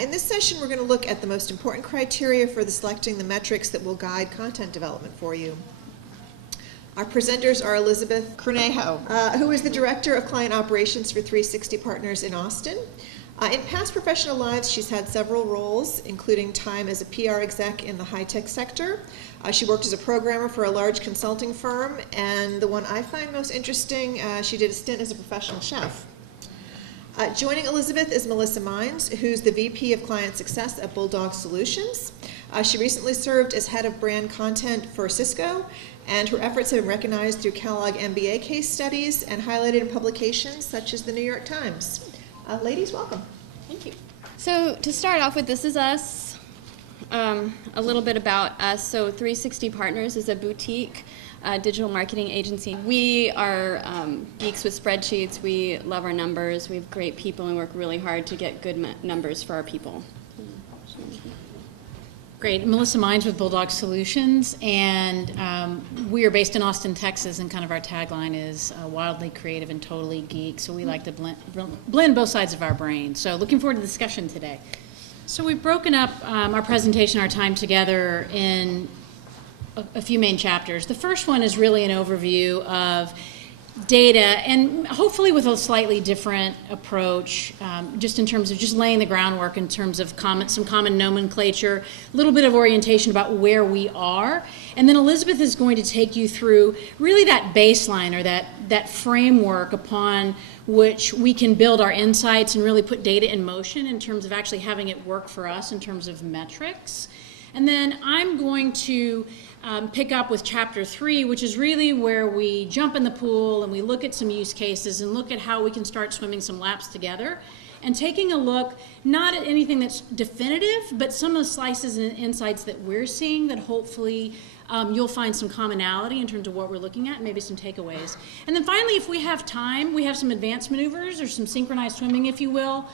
In this session, we're going to look at the most important criteria for selecting the metrics that will guide content development for you. Our presenters are Elizabeth Crinejo, who is the Director of Client Operations for 360 Partners in Austin. In past professional lives, she's had several roles, including time as a PR exec in the high-tech sector. She worked as a programmer for a large consulting firm, and the one I find most interesting, she did a stint as a professional chef. Joining Elizabeth is Melissa Mines, who's the VP of Client Success at Bulldog Solutions. She recently served as head of brand content for Cisco, and her efforts have been recognized through Kellogg MBA case studies and highlighted in publications such as the New York Times. Ladies, welcome. Thank you. So to start off with, this is us, a little bit about us. So 360 Partners is a boutique digital marketing agency. We are geeks with spreadsheets. We love our numbers. We have great people and work really hard to get good numbers for our people. Great. Melissa Mines with Bulldog Solutions, and we are based in Austin, Texas, and kind of our tagline is wildly creative and totally geek, so we like to blend both sides of our brain. So looking forward to the discussion today. So we've broken up our presentation, our time together in a few main chapters. The first one is really an overview of data, and hopefully with a slightly different approach, just in terms of just laying the groundwork in terms of some common nomenclature, a little bit of orientation about where we are. And then Elizabeth is going to take you through really that baseline or that framework upon which we can build our insights and really put data in motion in terms of actually having it work for us in terms of metrics. And then I'm going to pick up with chapter 3, which is really where we jump in the pool and we look at some use cases and look at how we can start swimming some laps together and taking a look not at anything that's definitive, but some of the slices and insights that we're seeing that hopefully you'll find some commonality in terms of what we're looking at, maybe some takeaways. And then finally, if we have time, we have some advanced maneuvers or some synchronized swimming, if you will,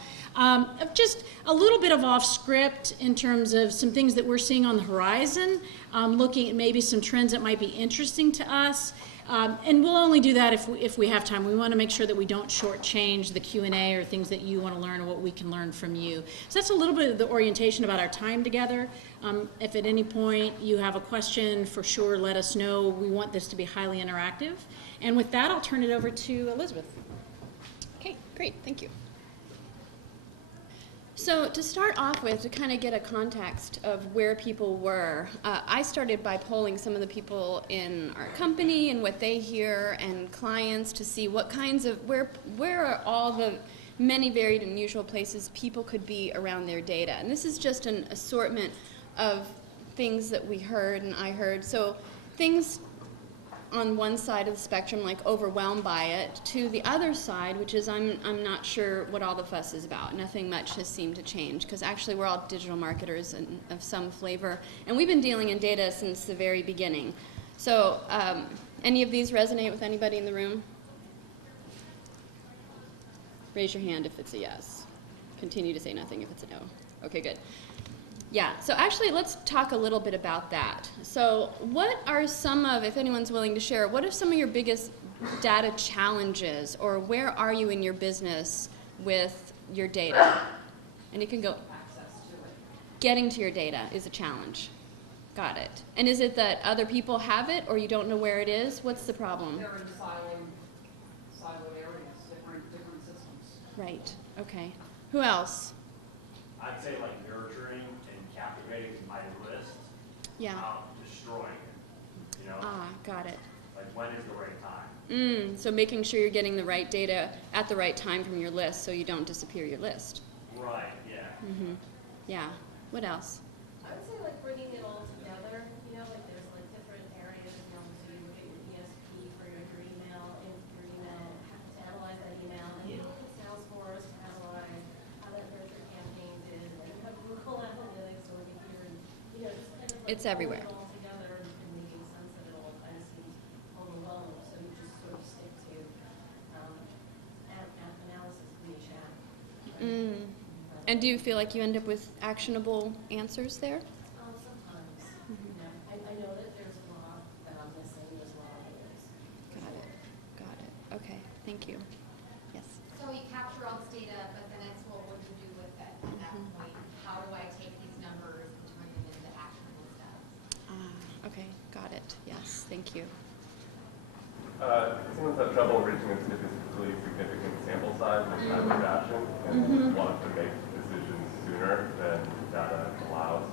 just a little bit of off script in terms of some things that we're seeing on the horizon, looking at maybe some trends that might be interesting to us. And we'll only do that if we have time. We want to make sure that we don't shortchange the Q&A or things that you want to learn or what we can learn from you. So that's a little bit of the orientation about our time together. If at any point you have a question, for sure let us know. We want this to be highly interactive. And with that, I'll turn it over to Elizabeth. Okay, great, thank you. So to start off with, to kind of get a context of where people were, I started by polling some of the people in our company and what they hear and clients to see what kinds of, where are all the many varied and unusual places people could be around their data. And this is just an assortment of things that we heard and I heard. So things on one side of the spectrum, like overwhelmed by it, to the other side, which is I'm not sure what all the fuss is about. Nothing much has seemed to change, because actually we're all digital marketers and of some flavor, and we've been dealing in data since the very beginning. So any of these resonate with anybody in the room? Raise your hand if it's a yes. Continue to say nothing if it's a no. Okay, good. Yeah, so actually let's talk a little bit about that. So what are some of, if anyone's willing to share, what are some of your biggest data challenges, or where are you in your business with your data? And you can go, getting to your data is a challenge. Got it. And is it that other people have it or you don't know where it is? What's the problem? They're in siloed areas, different systems. Right, okay. Who else? I'd say like nurturing and captivating my list. Yeah. Destroying it. You know? Ah, got it. Like when is the right time? So making sure you're getting the right data at the right time from your list so you don't disappear your list. Right, yeah. Mm-hmm. Yeah. What else? I would say like bringing it all together, you know, like there's like different areas, you know, so you look at your ESP for your email, and your email, to analyze that email, and you look at Salesforce to analyze how that nurture campaign did, and you have Google Analytics over here, and you know, just kind of like It's everywhere. pulling it all together and making sense of it all kind of seems overwhelming, so you just sort of stick to analysis in each app. Right? And do you feel like you end up with actionable answers there? Sometimes. Yeah. I know that there's a lot that I'm missing as well. Got it. Got it. Okay. Thank you. Yes. So you capture all this data, but then it's what would you do with it at that point? Perfect. Yes, thank you. Someone's had trouble reaching a statistically significant sample size with ConnectToConvert and want to make decisions sooner than data allows.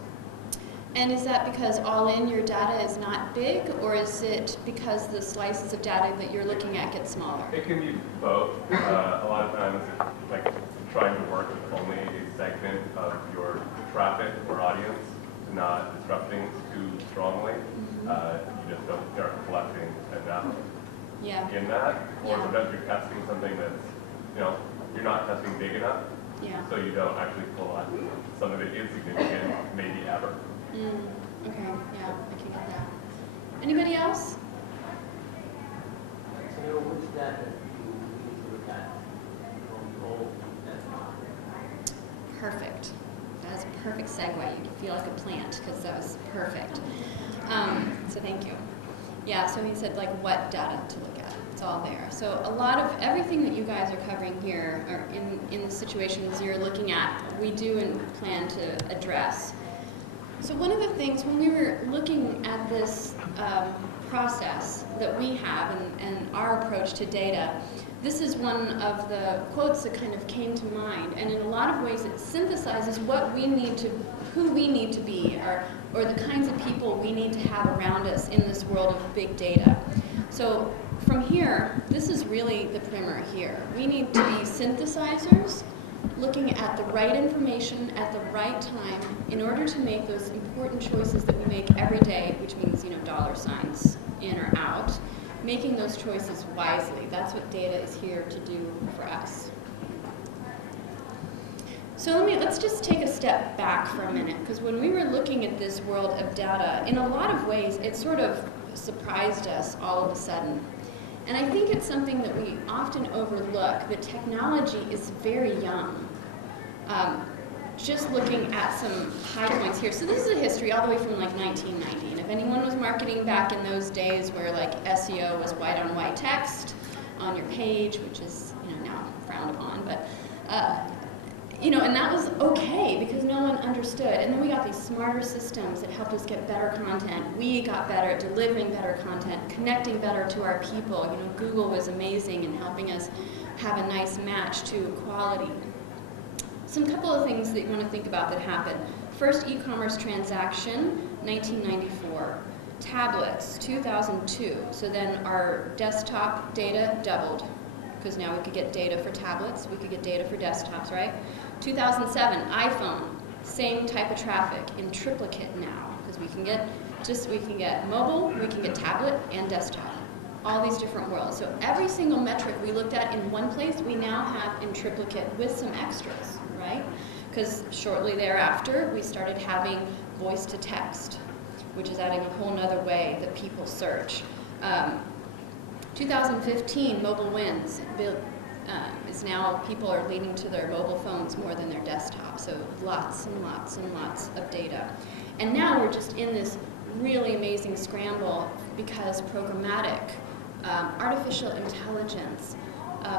And is that because all in your data is not big, or is it because the slices of data that you're looking at get smaller? It can be both. A lot of times, like trying to work with only a segment of your traffic or audience, not disrupting too strongly. You just don't start collecting enough in that. Or sometimes you're testing something that's, you're not testing big enough. So you don't actually collect something that is significant, maybe ever. Okay, yeah, I can get that. Anybody else? So which data do you need to look at from old and Perfect. That was a perfect segue. You feel like a plant because that was perfect. So thank you. Yeah, so he said like what data to look at. It's all there. So a lot of everything that you guys are covering here are in the situations you're looking at, we do and plan to address. So one of the things when we were looking at this process that we have and our approach to data, this is one of the quotes that kind of came to mind, and in a lot of ways it synthesizes what we need to, who we need to be, or the kinds of people we need to have around us in this world of big data. So from here, this is really the primer here. We need to be synthesizers, looking at the right information at the right time in order to make those important choices that we make every day, which means, dollar signs in or out, making those choices wisely. That's what data is here to do for us. So let's just take a step back for a minute, because when we were looking at this world of data, in a lot of ways, it sort of surprised us all of a sudden. And I think it's something that we often overlook, that technology is very young. Just looking at some high points here. So this is a history all the way from like 1990. And if anyone was marketing back in those days where like SEO was white on white text on your page, which is now frowned upon, but and that was okay because no one understood. And then we got these smarter systems that helped us get better content. We got better at delivering better content, connecting better to our people. Google was amazing in helping us have a nice match to quality. Some couple of things that you want to think about that happened. First e-commerce transaction, 1994. Tablets, 2002. So then our desktop data doubled, because now we could get data for tablets, we could get data for desktops, right? 2007, iPhone, same type of traffic in triplicate now, because we can get mobile, we can get tablet and desktop. All these different worlds. So every single metric we looked at in one place, we now have in triplicate with some extras, right? Because shortly thereafter, we started having voice to text, which is adding a whole nother way that people search. 2015, mobile wins. Is now people are leaning to their mobile phones more than their desktop. So lots and lots and lots of data. And now we're just in this really amazing scramble because programmatic, artificial intelligence,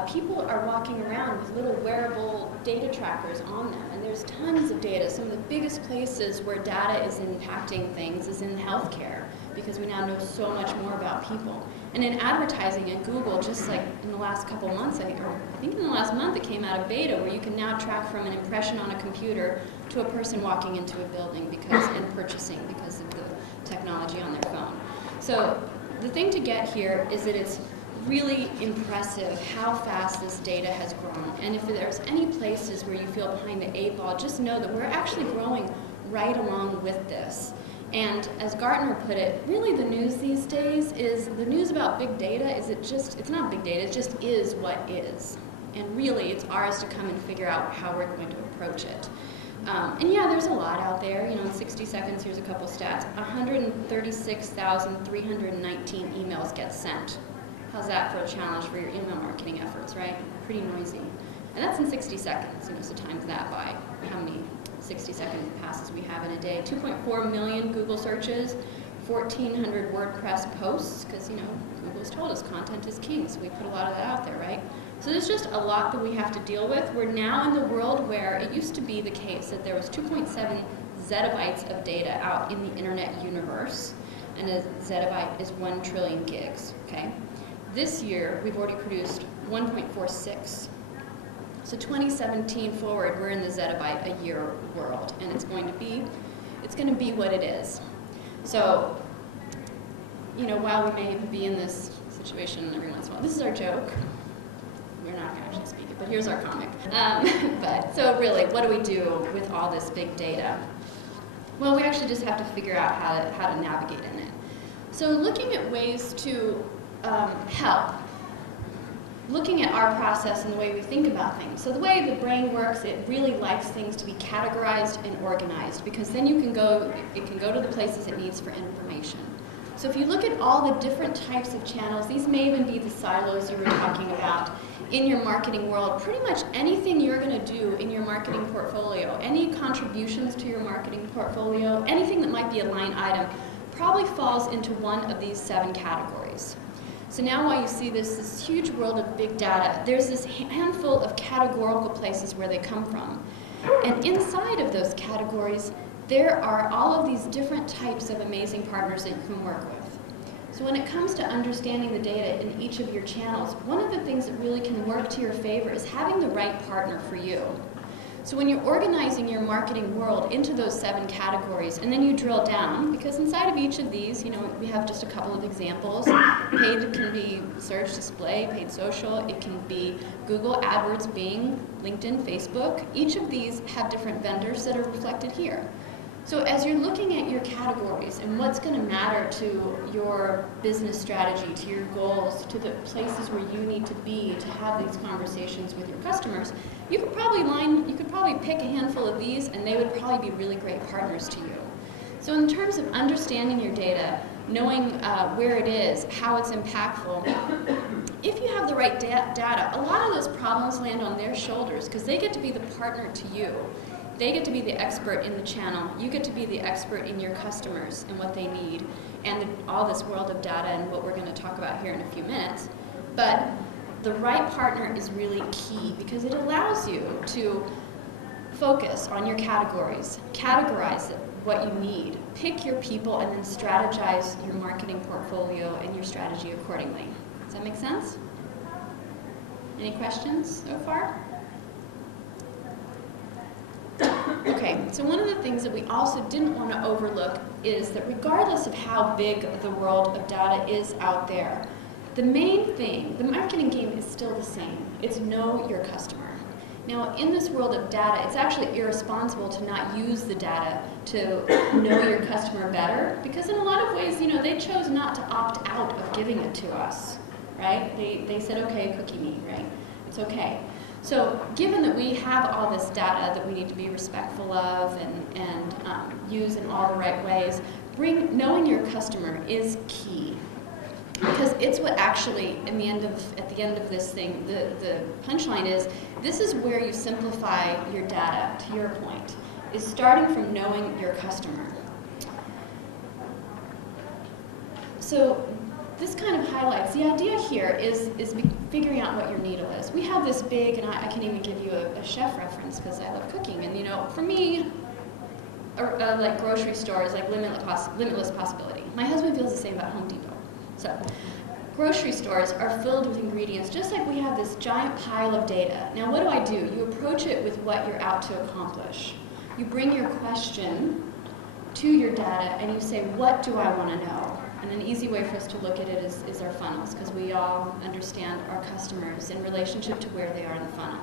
people are walking around with little wearable data trackers on them, and there's tons of data. Some of the biggest places where data is impacting things is in healthcare, because we now know so much more about people. And in advertising at Google, just like in the last couple months, I think in the last month it came out of beta, where you can now track from an impression on a computer to a person walking into a building and purchasing because of the technology on their phone. So the thing to get here is that it's really impressive how fast this data has grown. And if there's any places where you feel behind the 8 ball, just know that we're actually growing right along with this. And as Gartner put it, really the news these days is, the news about big data is it's not big data, it just is what is. And really it's ours to come and figure out how we're going to approach it. And yeah, there's a lot out there. In 60 seconds, here's a couple stats. 136,319 emails get sent. How's that for a challenge for your email marketing efforts, right? Pretty noisy. And that's in 60 seconds, so times that by how many 60-second passes we have in a day. 2.4 million Google searches, 1,400 WordPress posts, because, Google's told us content is king, so we put a lot of that out there, right? So there's just a lot that we have to deal with. We're now in the world where it used to be the case that there was 2.7 zettabytes of data out in the internet universe. and a zettabyte is 1 trillion gigs, okay? This year, we've already produced 1.46. So 2017 forward, we're in the zettabyte a year world, and it's going to be what it is. So, you know, while we may be in this situation every once in a while, this is our joke. We're not going to actually speak it, but here's our comic. But so really, what do we do with all this big data? Well, we actually just have to figure out how to navigate in it. So looking at ways to help, looking at our process and the way we think about things. So the way the brain works, it really likes things to be categorized and organized, because then it can go to the places it needs for information. So if you look at all the different types of channels, these may even be the silos you were talking about in your marketing world. Pretty much anything you're going to do in your marketing portfolio, any contributions to your marketing portfolio, anything that might be a line item, probably falls into one of these 7 categories. So now while you see this huge world of big data, there's this handful of categorical places where they come from. And inside of those categories, there are all of these different types of amazing partners that you can work with. So when it comes to understanding the data in each of your channels, one of the things that really can work to your favor is having the right partner for you. So when you're organizing your marketing world into those 7 categories, and then you drill down, because inside of each of these, you know, we have just a couple of examples. Paid can be search, display, paid social. It can be Google, AdWords, Bing, LinkedIn, Facebook. Each of these have different vendors that are reflected here. So as you're looking at your categories and what's going to matter to your business strategy, to your goals, to the places where you need to be to have these conversations with your customers, you could probably pick a handful of these, and they would probably be really great partners to you. So in terms of understanding your data, knowing where it is, how it's impactful, if you have the right data, a lot of those problems land on their shoulders because they get to be the partner to you. They get to be the expert in the channel. You get to be the expert in your customers and what they need, and all this world of data and what we're going to talk about here in a few minutes. But the right partner is really key because it allows you to focus on your categories, categorize what you need, pick your people, and then strategize your marketing portfolio and your strategy accordingly. Does that make sense? Any questions so far? Okay, so one of the things that we also didn't want to overlook is that regardless of how big the world of data is out there, the main thing, the marketing game is still the same. It's know your customer. Now, in this world of data, it's actually irresponsible to not use the data to know your customer better, because in a lot of ways, you know, they chose not to opt out of giving it to us, right? They said, okay, cookie me, right? It's okay. So given that we have all this data that we need to be respectful of and use in all the right ways, knowing your customer is key. Because it's what actually, at the end of this thing, the punchline is, this is where you simplify your data, to your point, is starting from knowing your customer. So this kind of highlights, the idea here is figuring out what your needle is. We have this big, and I can even give you a chef reference because I love cooking, and you know, for me, like grocery stores, like limitless possibility. My husband feels the same about Home Depot. So, grocery stores are filled with ingredients, just like we have this giant pile of data. Now, what do? You approach it with what you're out to accomplish. You bring your question to your data, and you say, what do I want to know? And an easy way for us to look at it is our funnels, because we all understand our customers in relationship to where they are in the funnel.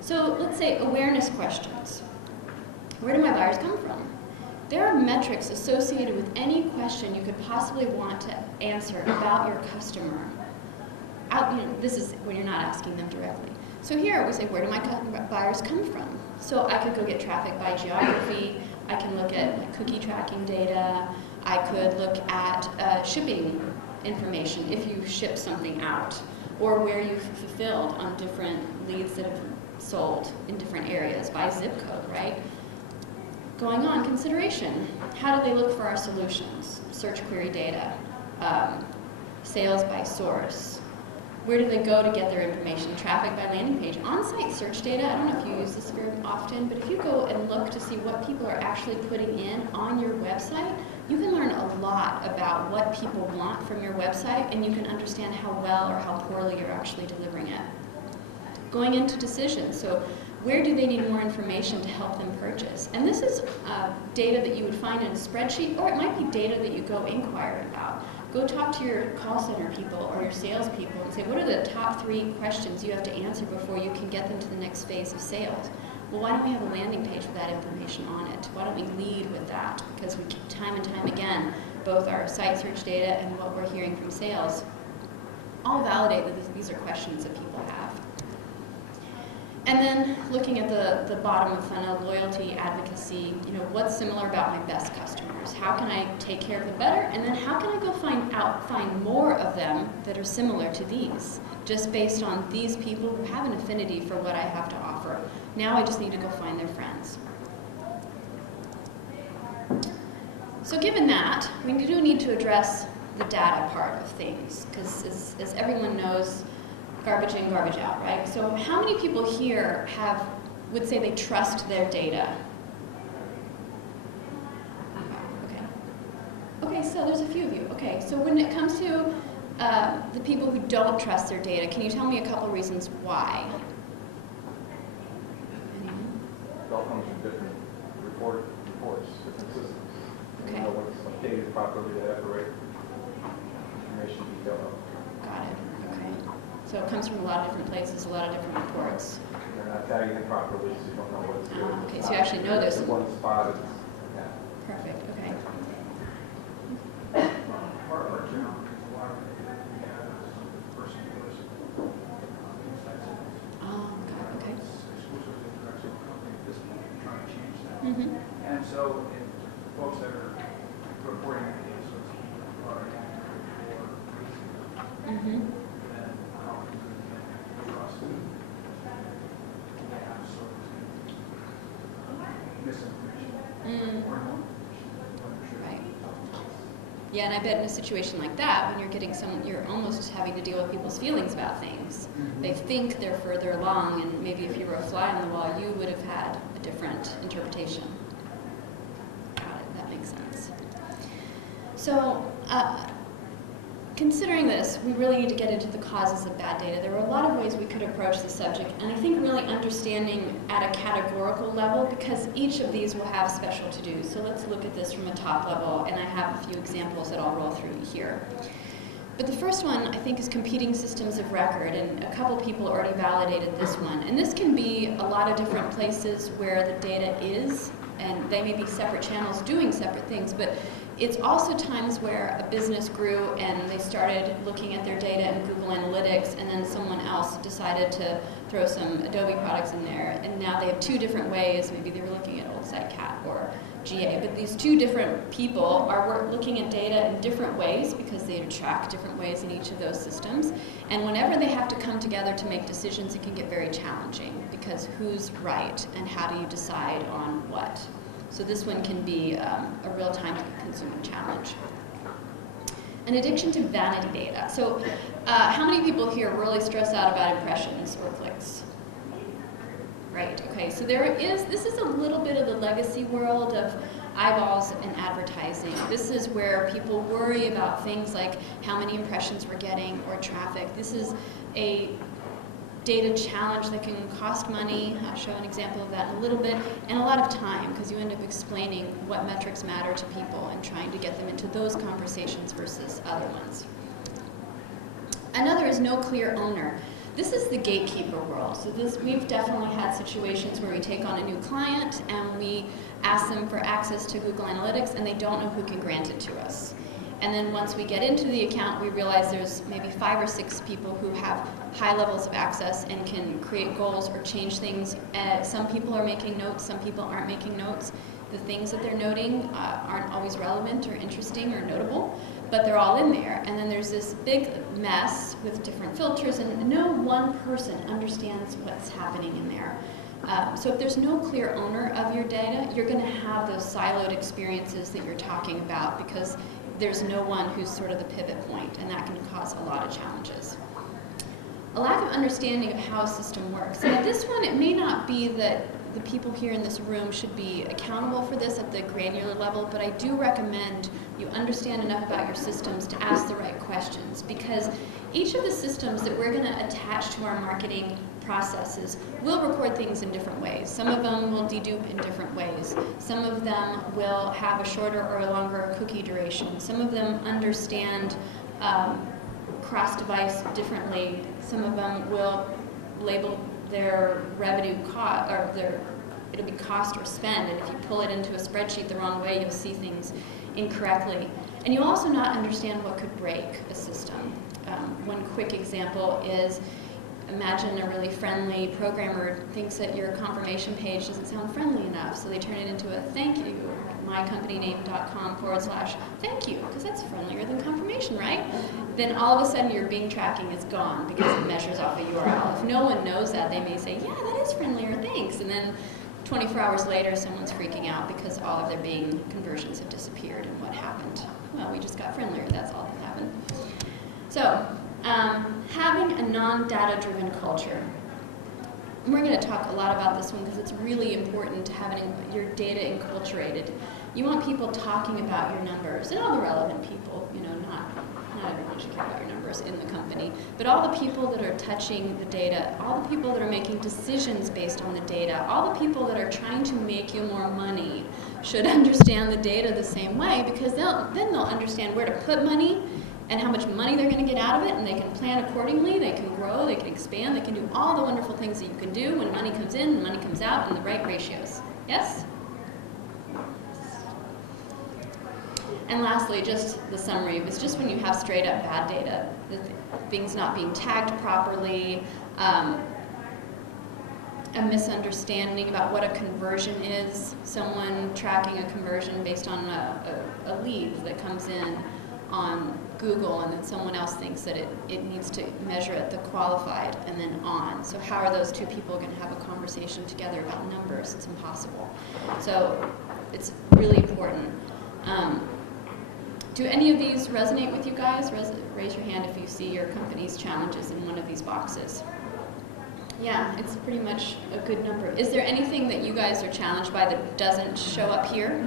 So, let's say awareness questions. Where do my buyers come from? There are metrics associated with any question you could possibly want to answer about your customer. This is when you're not asking them directly. So here we say, where do my buyers come from? So I could go get traffic by geography. I can look at like, cookie tracking data. I could look at shipping information if you ship something out, or where you've fulfilled on different leads that have sold in different areas by zip code, right? Going on, consideration. How do they look for our solutions? Search query data, sales by source. Where do they go to get their information? Traffic by landing page. On-site search data, I don't know if you use this very often, but if you go and look to see what people are actually putting in on your website, you can learn a lot about what people want from your website, and you can understand how well or how poorly you're actually delivering it. Going into decisions, so where do they need more information to help them purchase? And this is data that you would find in a spreadsheet, or it might be data that you go inquire about. Go talk to your call center people or your sales people and say, what are the top 3 questions you have to answer before you can get them to the next phase of sales? Well, why don't we have a landing page with that information on it? Why don't we lead with that? Because we keep time and time again, both our site search data and what we're hearing from sales all validate that these are questions that people have. And then looking at the bottom of funnel, loyalty, advocacy, what's similar about my best customers? How can I take care of them better? And then how can I go find more of them that are similar to these, just based on these people who have an affinity for what I have to offer. Now I just need to go find their friends. So given that, we do need to address the data part of things, because as everyone knows, garbage in, garbage out, right? So how many people here would say they trust their data? Okay. Okay, so there's a few of you. Okay, so when it comes to the people who don't trust their data, can you tell me a couple reasons why? It all comes from different reports, different systems. Okay. You know what's updated properly, they have the right information detail. Got it. Okay. So it comes from a lot of different places, a lot of different reports. They're not tagging it properly, so you don't know what's good. Okay, so you actually know there's one spot. Yeah. Perfect. Okay. Part of our challenge is a lot of it we have is person-to-person insights. Oh, God. Okay. It's exclusively a direct sale company at this point. We're trying to change that. Mm-hmm. And so if folks that are reporting ideas, so it's product or Mm-hmm. then how can we trust they have sort of misinformation or no information. Right. Yeah, and I bet in a situation like that, when you're getting you're almost having to deal with people's feelings about things. They think they're further along, and maybe if you were a fly on the wall, you would have had a different interpretation. Got it. That makes sense. So, considering this, we really need to get into the causes of bad data. There are a lot of ways we could approach the subject, and I think really understanding at a categorical level, because each of these will have special to-dos. So let's look at this from a top level, and I have a few examples that I'll roll through here. But the first one, I think, is competing systems of record, and a couple people already validated this one. And this can be a lot of different places where the data is, and they may be separate channels doing separate things, but it's also times where a business grew and they started looking at their data in Google Analytics, and then someone else decided to throw some Adobe products in there, and now they have 2 different ways. Maybe they were looking at Old SiteCat or GA, but these 2 different people are looking at data in different ways because they track different ways in each of those systems. And whenever they have to come together to make decisions, it can get very challenging, because who's right and how do you decide on what? So this one can be a real time-consuming challenge. An addiction to vanity data. So how many people here really stress out about impressions or clicks? Right, okay, so this is a little bit of the legacy world of eyeballs and advertising. This is where people worry about things like how many impressions we're getting or traffic. This is a data challenge that can cost money. I'll show an example of that in a little bit, and a lot of time, because you end up explaining what metrics matter to people and trying to get them into those conversations versus other ones. Another is no clear owner. This is the gatekeeper world. So we've definitely had situations where we take on a new client and we ask them for access to Google Analytics, and they don't know who can grant it to us. And then once we get into the account, we realize there's maybe 5 or 6 people who have high levels of access and can create goals or change things. Some people are making notes, some people aren't making notes. The things that they're noting aren't always relevant or interesting or notable, but they're all in there. And then there's this big mess with different filters, and no one person understands what's happening in there. So if there's no clear owner of your data, you're going to have those siloed experiences that you're talking about, because there's no one who's sort of the pivot point, and that can cause a lot of challenges. A lack of understanding of how a system works. Now this one, it may not be that the people here in this room should be accountable for this at the granular level, but I do recommend you understand enough about your systems to ask the right questions, because each of the systems that we're going to attach to our marketing processes will record things in different ways. Some of them will dedupe in different ways. Some of them will have a shorter or a longer cookie duration. Some of them understand cross-device differently. Some of them will label their revenue cost, or it'll be cost or spend, and if you pull it into a spreadsheet the wrong way, you'll see things incorrectly. And you'll also not understand what could break a system. One quick example is, imagine a really friendly programmer thinks that your confirmation page doesn't sound friendly enough, so they turn it into a thank you, mycompanyname.com/thank you, because that's friendlier than confirmation, right? Then all of a sudden your Bing tracking is gone because it measures off a URL. If no one knows that, they may say, yeah, that is friendlier, thanks. And then 24 hours later, someone's freaking out because all of their Bing conversions have disappeared. And what happened? Well, we just got friendlier, that's all that happened. So, having a non-data-driven culture. And we're going to talk a lot about this one because it's really important to having your data enculturated. You want people talking about your numbers, and all the relevant people, you know, not everyone should care about your numbers in the company, but all the people that are touching the data, all the people that are making decisions based on the data, all the people that are trying to make you more money should understand the data the same way, because then they'll understand where to put money and how much money they're going to get out of it, and they can plan accordingly, they can grow, they can expand, they can do all the wonderful things that you can do when money comes in and money comes out in the right ratios. Yes? And lastly, just the summary. It's just when you have straight up bad data, things not being tagged properly, a misunderstanding about what a conversion is, someone tracking a conversion based on a lead that comes in on Google, and then someone else thinks that it needs to measure at the qualified and then on. So how are those two people going to have a conversation together about numbers? It's impossible. So it's really important. Do any of these resonate with you guys? Raise your hand if you see your company's challenges in one of these boxes. Yeah, it's pretty much a good number. Is there anything that you guys are challenged by that doesn't show up here?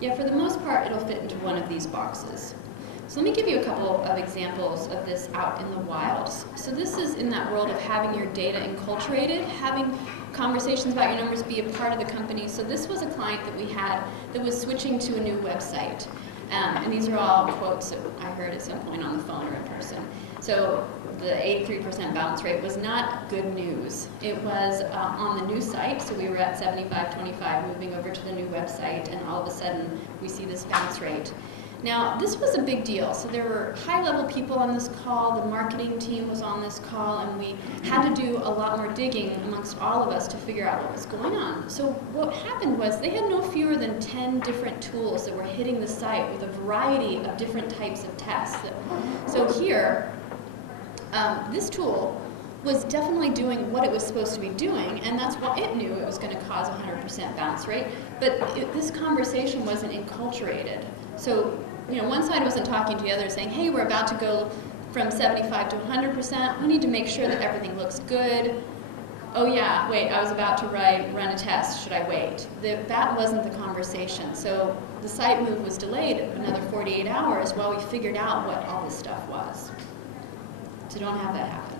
Yeah, for the most part, it'll fit into one of these boxes. So let me give you a couple of examples of this out in the wild. So this is in that world of having your data enculturated, having conversations about your numbers be a part of the company. So this was a client that we had that was switching to a new website. And these are all quotes that I heard at some point on the phone or in person. So the 83% bounce rate was not good news. It was on the new site, so we were at 75-25, moving over to the new website, and all of a sudden we see this bounce rate. Now, this was a big deal. So there were high-level people on this call, the marketing team was on this call, and we had to do a lot more digging amongst all of us to figure out what was going on. So what happened was they had no fewer than 10 different tools that were hitting the site with a variety of different types of tests. So here, this tool was definitely doing what it was supposed to be doing, and that's why it knew it was going to cause 100% bounce rate, but this conversation wasn't enculturated. So, you know, one side wasn't talking to the other saying, hey, we're about to go from 75 to 100%, we need to make sure that everything looks good. Oh yeah, wait, I was about to run a test, should I wait? That wasn't the conversation. So the site move was delayed another 48 hours while we figured out what all this stuff was. So don't have that happen.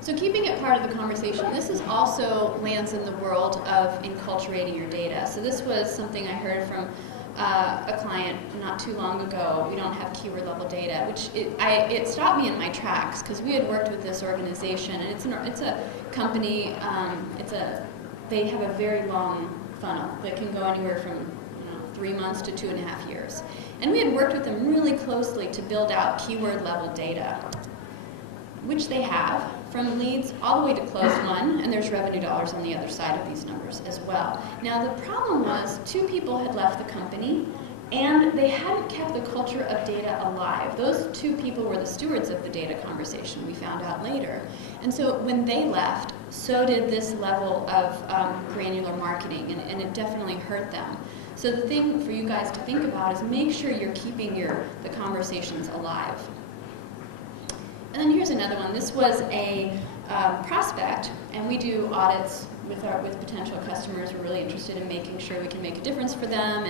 So keeping it part of the conversation, this is also lands in the world of enculturating your data. So this was something I heard from a client not too long ago. We don't have keyword level data, which it stopped me in my tracks because we had worked with this organization, and it's a company. They have a very long funnel that can go anywhere from 3 months to 2.5 years, and we had worked with them really closely to build out keyword level data, which they have, from leads all the way to close one, and there's revenue dollars on the other side of these numbers as well. Now the problem was 2 people had left the company and they hadn't kept the culture of data alive. Those 2 people were the stewards of the data conversation, we found out later. And so when they left, so did this level of granular marketing, and it definitely hurt them. So the thing for you guys to think about is make sure you're keeping the conversations alive. And then here's another one. This was a prospect, and we do audits with potential customers. We're really interested in making sure we can make a difference for them,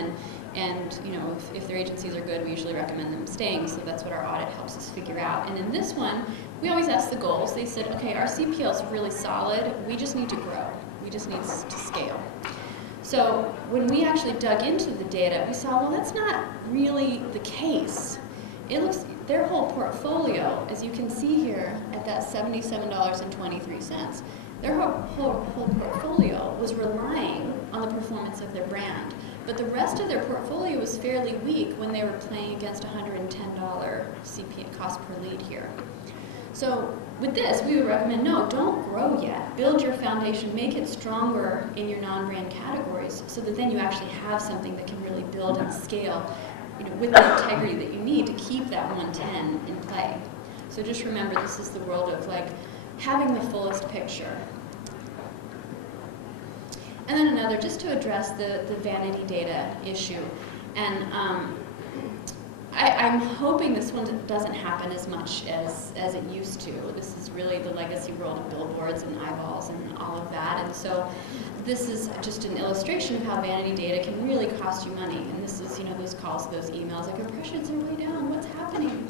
and you know, if their agencies are good, we usually recommend them staying, so that's what our audit helps us figure out. And in this one, we always ask the goals. They said, okay, our CPL is really solid, we just need to grow. We just need to scale. So when we actually dug into the data, we saw, well, that's not really the case. It looks, their whole portfolio, as you can see here at that $77.23, their whole portfolio was relying on the performance of their brand. But the rest of their portfolio was fairly weak when they were playing against $110 CPA cost per lead here. So with this, we would recommend, no, don't grow yet. Build your foundation, make it stronger in your non-brand categories so that then you actually have something that can really build and scale, you know, with the integrity that you need to keep that 110 in play. So just remember, this is the world of like having the fullest picture. And then another, just to address the vanity data issue. And I'm hoping this one doesn't happen as much as it used to. This is really the legacy world of billboards and eyeballs and all of that. And so this is just an illustration of how vanity data can really cost you money. And this is, you know, those calls, those emails, like impressions are way down, what's happening?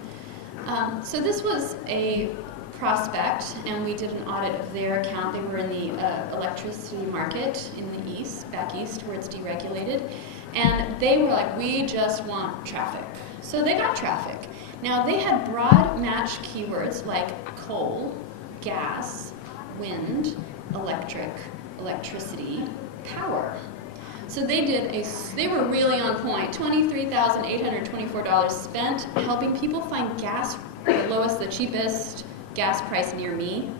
So this was a prospect, and we did an audit of their account. They were in the electricity market in the east, back east, where it's deregulated. And they were like, we just want traffic. So they got traffic. Now they had broad match keywords like coal, gas, wind, electric, electricity, power. So they were really on point. $23,824 spent helping people find gas, the lowest, the cheapest gas price near me.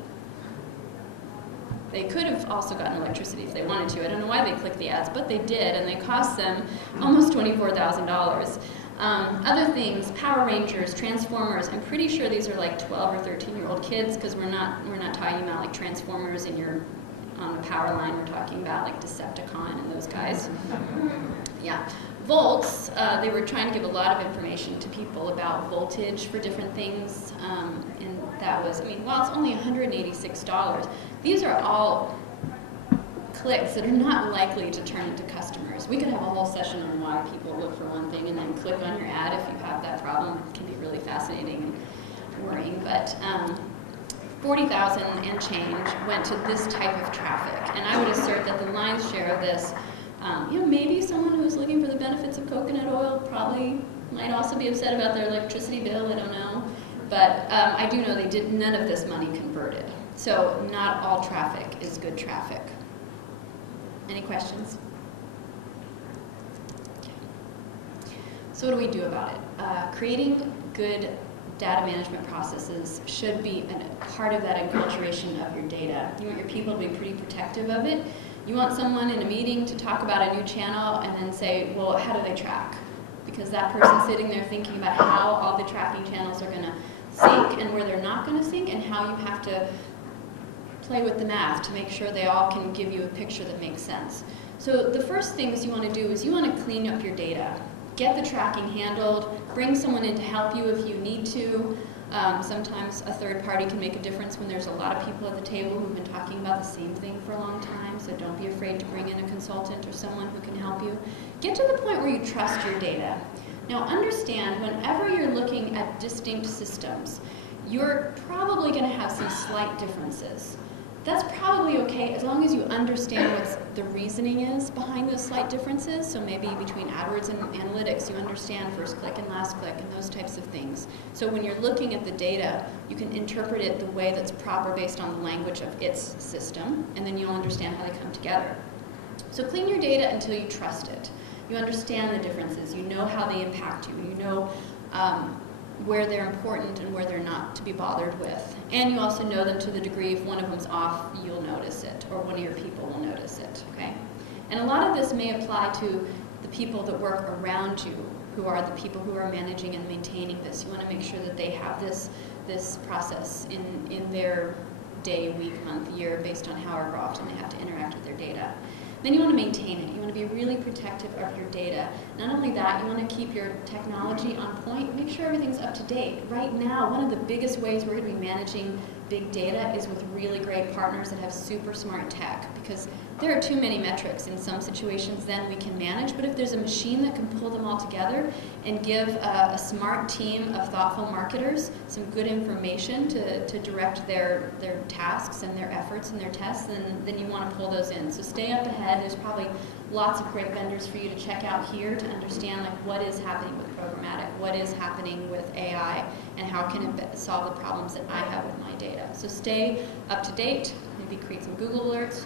They could have also gotten electricity if they wanted to. I don't know why they clicked the ads, but they did, and they cost them almost $24,000. Other things, Power Rangers, Transformers. I'm pretty sure these are like 12 or 13-year-old kids, because we're not talking about like Transformers in your on the power line. We're talking about like Decepticon and those guys. Yeah. Volts, they were trying to give a lot of information to people about voltage for different things, and that was, I mean, well, it's only $186. These are all clicks that are not likely to turn into customers. We could have a whole session on why people look for one thing and then click on your ad if you have that problem. It can be really fascinating and worrying, but 40,000 and change went to this type of traffic, and I would assert that the lion's share of this, you know, maybe someone who's looking for the benefits of coconut oil probably might also be upset about their electricity bill, I don't know. But I do know none of this money converted. So not all traffic is good traffic. Any questions? Okay. So what do we do about it? Creating good data management processes should be a part of that enculturation of your data. You want your people to be pretty protective of it. You want someone in a meeting to talk about a new channel and then say, well, how do they track? Because that person's sitting there thinking about how all the tracking channels are going to sync and where they're not going to sync, and how you have to play with the math to make sure they all can give you a picture that makes sense. So the first things you want to do is you want to clean up your data. Get the tracking handled, bring someone in to help you if you need to. Sometimes a third party can make a difference when there's a lot of people at the table who've been talking about the same thing for a long time, so don't be afraid to bring in a consultant or someone who can help you. Get to the point where you trust your data. Now understand, whenever you're looking at distinct systems, you're probably going to have some slight differences. That's probably okay as long as you understand what the reasoning is behind those slight differences. So maybe between AdWords and analytics, you understand first click and last click and those types of things. So when you're looking at the data, you can interpret it the way that's proper based on the language of its system, and then you'll understand how they come together. So clean your data until you trust it. You understand the differences. You know how they impact you. You know where they're important and where they're not to be bothered with. And you also know them to the degree if one of them's off, you'll notice it, or one of your people will notice it, okay? And a lot of this may apply to the people that work around you, who are the people who are managing and maintaining this. You want to make sure that they have this process in their day, week, month, year, based on however often they have to interact with their data. Then you want to maintain it. You want to be really protective of your data. Not only that, you want to keep your technology on point. Make sure everything's up to date. Right now, one of the biggest ways we're going to be managing big data is with really great partners that have super smart tech, because there are too many metrics in some situations then we can manage, but if there's a machine that can pull them all together and give a smart team of thoughtful marketers some good information to direct their tasks and their efforts and their tests, then you want to pull those in. So stay up ahead. There's probably lots of great vendors for you to check out here to understand like what is happening with programmatic, what is happening with AI, and how can it solve the problems that I have with my data. So stay up to date, maybe create some Google alerts.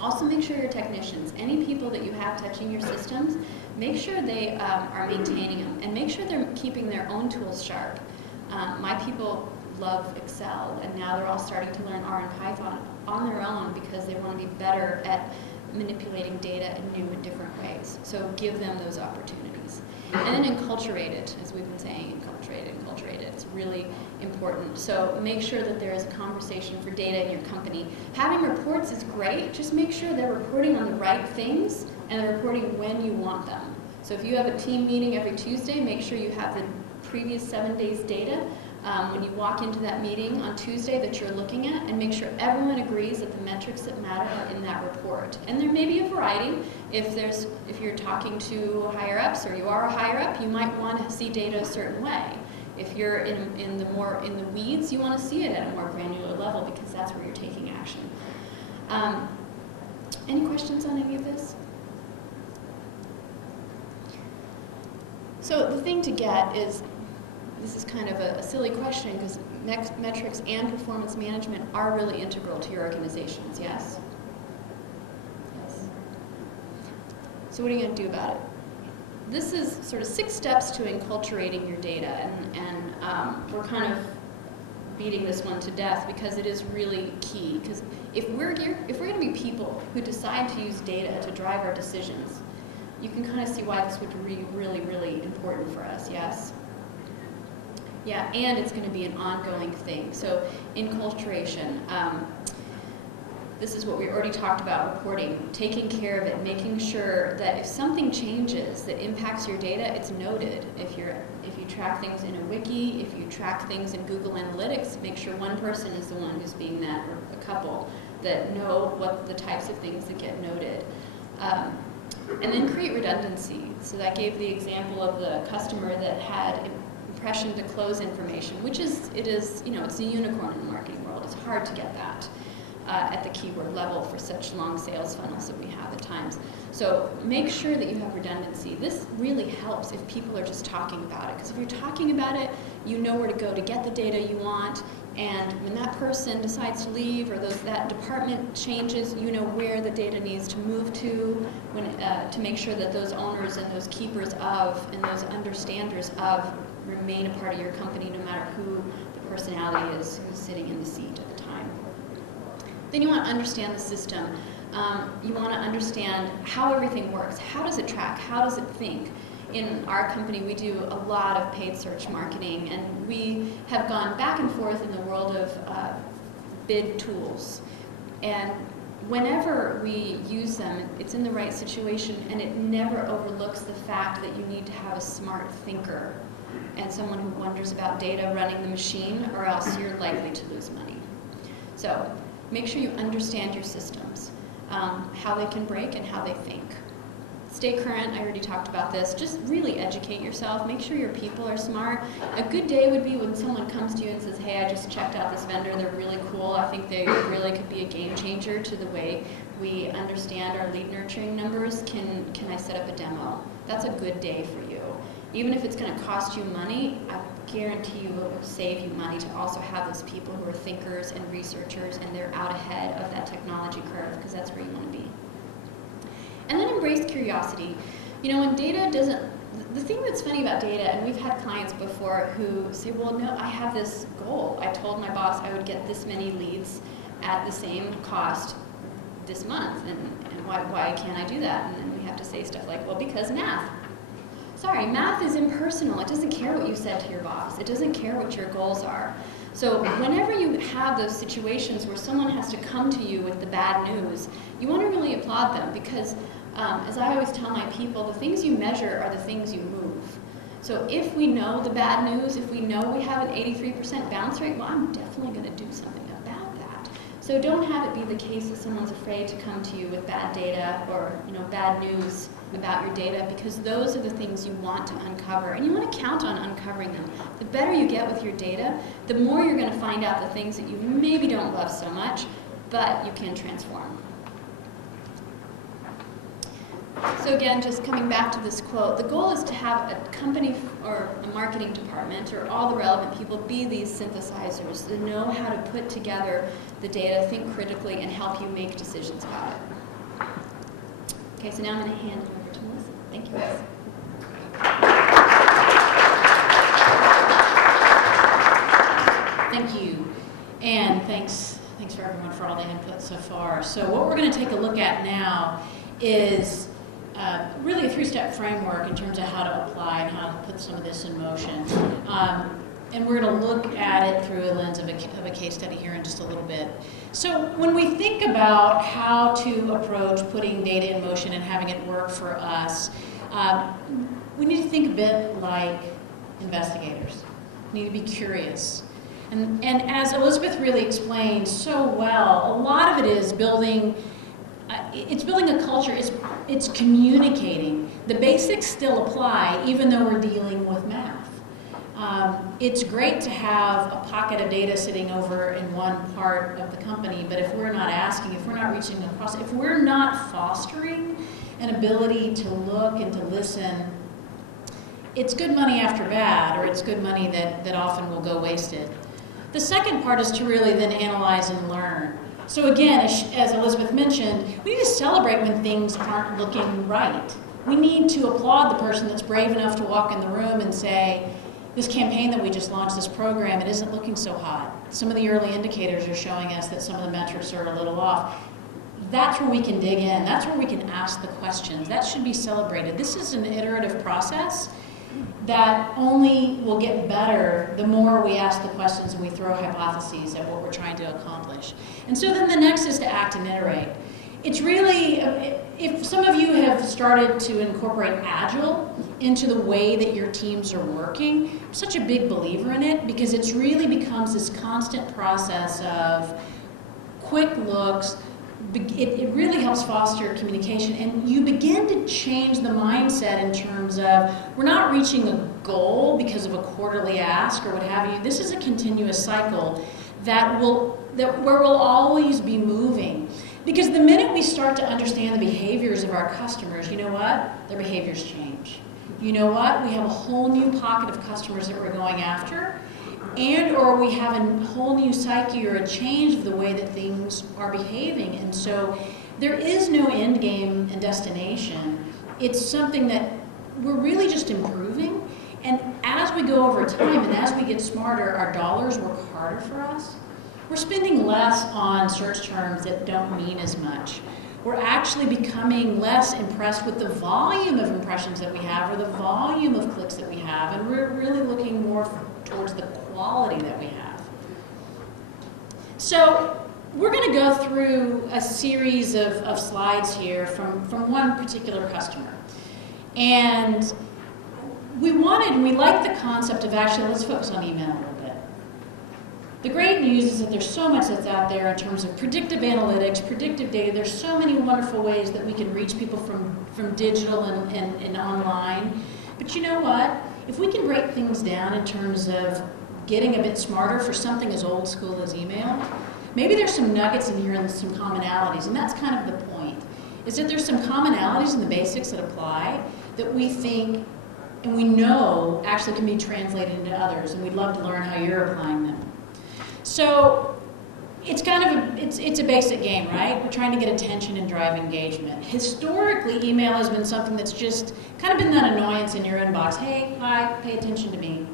Also make sure your technicians, any people that you have touching your systems, make sure they are maintaining them, and make sure they're keeping their own tools sharp. My people love Excel, and now they're all starting to learn R and Python on their own because they want to be better at manipulating data in new and different ways. So give them those opportunities. And then enculturate it, as we've been saying, enculturate it. It's really important. So make sure that there is a conversation for data in your company. Having reports is great, just make sure they're reporting on the right things and they're reporting when you want them. So if you have a team meeting every Tuesday, make sure you have the previous 7 days' data when you walk into that meeting on Tuesday that you're looking at, and make sure everyone agrees that the metrics that matter are in that report. And there may be a variety. If you're talking to higher ups or you are a higher up, you might want to see data a certain way. If you're in the weeds, you want to see it at a more granular level because that's where you're taking action. Any questions on any of this? So the thing to get is, this is kind of a silly question because metrics and performance management are really integral to your organizations, yes? Yes. So what are you going to do about it? This is sort of 6 steps to enculturating your data, and we're kind of beating this one to death because it is really key. Because if we're going to be people who decide to use data to drive our decisions, you can kind of see why this would be really, really important for us, yes? Yeah, and it's going to be an ongoing thing. So enculturation, this is what we already talked about, reporting, taking care of it, making sure that if something changes that impacts your data, it's noted. If you track things in a wiki, if you track things in Google Analytics, make sure one person is the one who's being that, or a couple, that know what the types of things that get noted. And then create redundancy. So that gave the example of the customer that had impression to close information, which is, it's a unicorn in the marketing world. It's hard to get that at the keyword level for such long sales funnels that we have at times. So make sure that you have redundancy. This really helps if people are just talking about it, because if you're talking about it, you know where to go to get the data you want, and when that person decides to leave or that department changes, you know where the data needs to move to to make sure that those owners and those keepers of and those understanders of remain a part of your company no matter who the personality is who's sitting in the seat at the time. Then you want to understand the system. You want to understand how everything works. How does it track? How does it think? In our company, we do a lot of paid search marketing, and we have gone back and forth in the world of bid tools. And whenever we use them, it's in the right situation, and it never overlooks the fact that you need to have a smart thinker and someone who wonders about data running the machine, or else you're likely to lose money. So make sure you understand your systems, how they can break and how they think. Stay current, I already talked about this. Just really educate yourself. Make sure your people are smart. A good day would be when someone comes to you and says, hey, I just checked out this vendor, they're really cool. I think they really could be a game changer to the way we understand our lead nurturing numbers. Can I set up a demo? That's a good day for you. Even if it's going to cost you money, I guarantee you it will save you money to also have those people who are thinkers and researchers, and they're out ahead of that technology curve, because that's where you want to be. And then embrace curiosity. When data doesn't, the thing that's funny about data, and we've had clients before who say, well, no, I have this goal. I told my boss I would get this many leads at the same cost this month, and why can't I do that? And then we have to say stuff like, well, because math. Sorry, math is impersonal. It doesn't care what you said to your boss. It doesn't care what your goals are. So whenever you have those situations where someone has to come to you with the bad news, you want to really applaud them, because as I always tell my people, the things you measure are the things you move. So if we know the bad news, if we know we have an 83% bounce rate, well, I'm definitely going to do something about that. So don't have it be the case that someone's afraid to come to you with bad data or bad news about your data, because those are the things you want to uncover, and you want to count on uncovering them. The better you get with your data, the more you're going to find out the things that you maybe don't love so much, but you can transform. So again, just coming back to this quote, the goal is to have a company or a marketing department or all the relevant people be these synthesizers that know how to put together the data, think critically, and help you make decisions about it. Okay, so now I'm going to hand it over to Melissa. Thank you, Melissa. Thank you, and thanks for everyone for all the input so far. So what we're going to take a look at now is really a three-step framework in terms of how to apply and how to put some of this in motion. And we're going to look at it through a lens of a case study here in just a little bit. So when we think about how to approach putting data in motion and having it work for us, we need to think a bit like investigators. We need to be curious. And as Elizabeth really explained so well, a lot of it is building a culture, it's communicating. The basics still apply even though we're dealing with math. It's great to have a pocket of data sitting over in one part of the company, but if we're not asking, if we're not reaching across, if we're not fostering an ability to look and to listen, it's good money after bad, or it's good money that often will go wasted. The second part is to really then analyze and learn. So again, as Elizabeth mentioned, we need to celebrate when things aren't looking right. We need to applaud the person that's brave enough to walk in the room and say, this campaign that we just launched, this program, it isn't looking so hot. Some of the early indicators are showing us that some of the metrics are a little off. That's where we can dig in. That's where we can ask the questions. That should be celebrated. This is an iterative process that only will get better the more we ask the questions and we throw hypotheses at what we're trying to accomplish. And so then the next is to act and iterate. It's really, if some of you have started to incorporate Agile into the way that your teams are working, I'm such a big believer in it because it really becomes this constant process of quick looks. It really helps foster communication, and you begin to change the mindset in terms of we're not reaching a goal because of a quarterly ask or what have you. This is a continuous cycle where we'll always be moving. Because the minute we start to understand the behaviors of our customers, you know what? Their behaviors change. You know what? We have a whole new pocket of customers that we're going after, and or we have a whole new psyche or a change of the way that things are behaving. And so there is no end game and destination. It's something that we're really just improving. And as we go over time and as we get smarter, our dollars work harder for us. We're spending less on search terms that don't mean as much. We're actually becoming less impressed with the volume of impressions that we have or the volume of clicks that we have, and we're really looking more towards the quality that we have. So we're going to go through a series of slides here from one particular customer. And we liked the concept of actually, let's focus on email a little bit. The great news is that there's so much that's out there in terms of predictive analytics, predictive data. There's so many wonderful ways that we can reach people from digital and online. But you know what? If we can break things down in terms of getting a bit smarter for something as old school as email, maybe there's some nuggets in here and some commonalities. And that's kind of the point, is that there's some commonalities in the basics that apply that we think and we know actually can be translated into others. And we'd love to learn how you're applying them. So it's kind of it's a basic game, right? We're trying to get attention and drive engagement. Historically, email has been something that's just kind of been that annoyance in your inbox. Hey, hi, pay attention to me.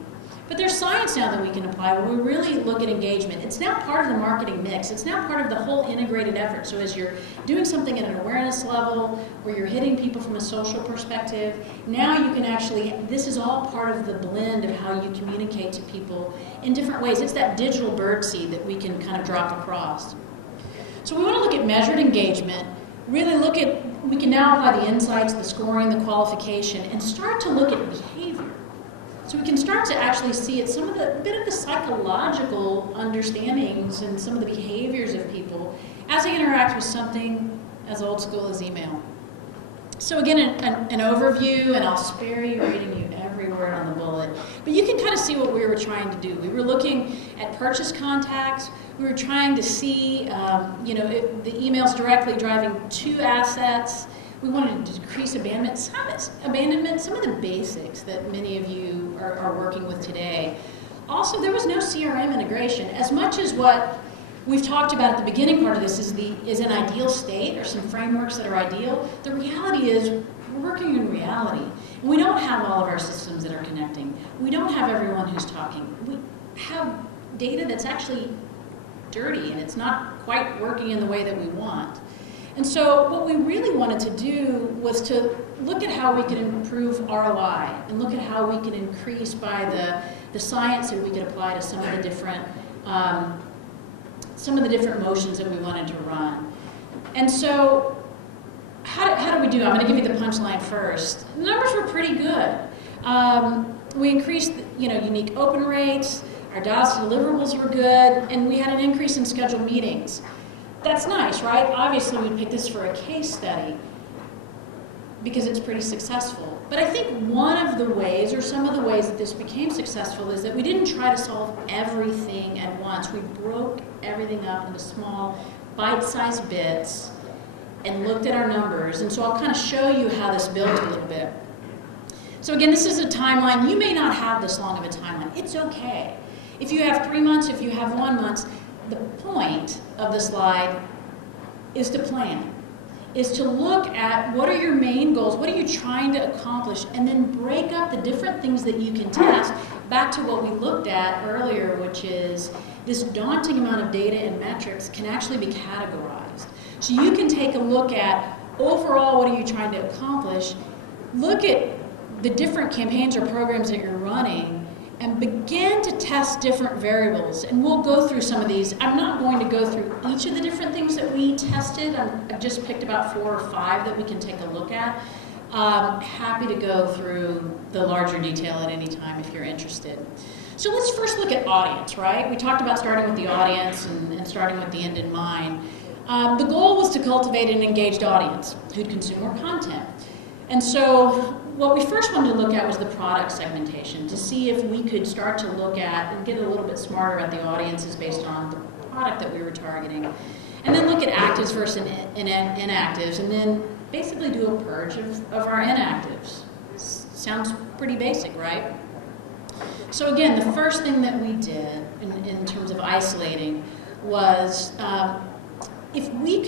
But there's science now that we can apply where we really look at engagement. It's now part of the marketing mix. It's now part of the whole integrated effort. So as you're doing something at an awareness level, where you're hitting people from a social perspective, now you can actually, this is all part of the blend of how you communicate to people in different ways. It's that digital birdseed that we can kind of drop across. So we want to look at measured engagement, really we can now apply the insights, the scoring, the qualification, and start to look at behavior. So we can start to actually see it, some of the bit of the psychological understandings and some of the behaviors of people as they interact with something as old school as email. So again, an overview, and I'll spare you reading you every word on the bullet, but you can kind of see what we were trying to do. We were looking at purchase contacts. We were trying to see, the emails directly driving to assets. We wanted to decrease abandonment, some of the basics that many of you are working with today. Also, there was no CRM integration. As much as what we've talked about at the beginning part of this is an ideal state or some frameworks that are ideal, the reality is we're working in reality. And we don't have all of our systems that are connecting. We don't have everyone who's talking. We have data that's actually dirty and it's not quite working in the way that we want. And so what we really wanted to do was to look at how we could improve ROI and look at how we can increase by the science that we could apply to some of the different motions that we wanted to run. And so how do we do? I'm going to give you the punchline first. The numbers were pretty good. We increased unique open rates, our DOS deliverables were good, and we had an increase in scheduled meetings. That's nice, right? Obviously, we'd pick this for a case study because it's pretty successful. But I think one of the ways, or some of the ways that this became successful is that we didn't try to solve everything at once. We broke everything up into small, bite-sized bits and looked at our numbers. And so I'll kind of show you how this built a little bit. So again, this is a timeline. You may not have this long of a timeline. It's okay. If you have 3 months, if you have 1 month, the point of the slide is to plan, is to look at what are your main goals, what are you trying to accomplish, and then break up the different things that you can test back to what we looked at earlier, which is this daunting amount of data and metrics can actually be categorized. So you can take a look at overall what are you trying to accomplish, look at the different campaigns or programs that you're running, and begin to test different variables. And we'll go through some of these. I'm not going to go through each of the different things that we tested. I've just picked about 4 or 5 that we can take a look at. Happy to go through the larger detail at any time if you're interested. So let's first look at audience, right? We talked about starting with the audience and starting with the end in mind. The goal was to cultivate an engaged audience who'd consume more content. And so what we first wanted to look at was the product segmentation to see if we could start to look at and get a little bit smarter at the audiences based on the product that we were targeting. And then look at actives versus inactives, and then basically do a purge of our inactives. Sounds pretty basic, right? So again, the first thing that we did in terms of isolating was if we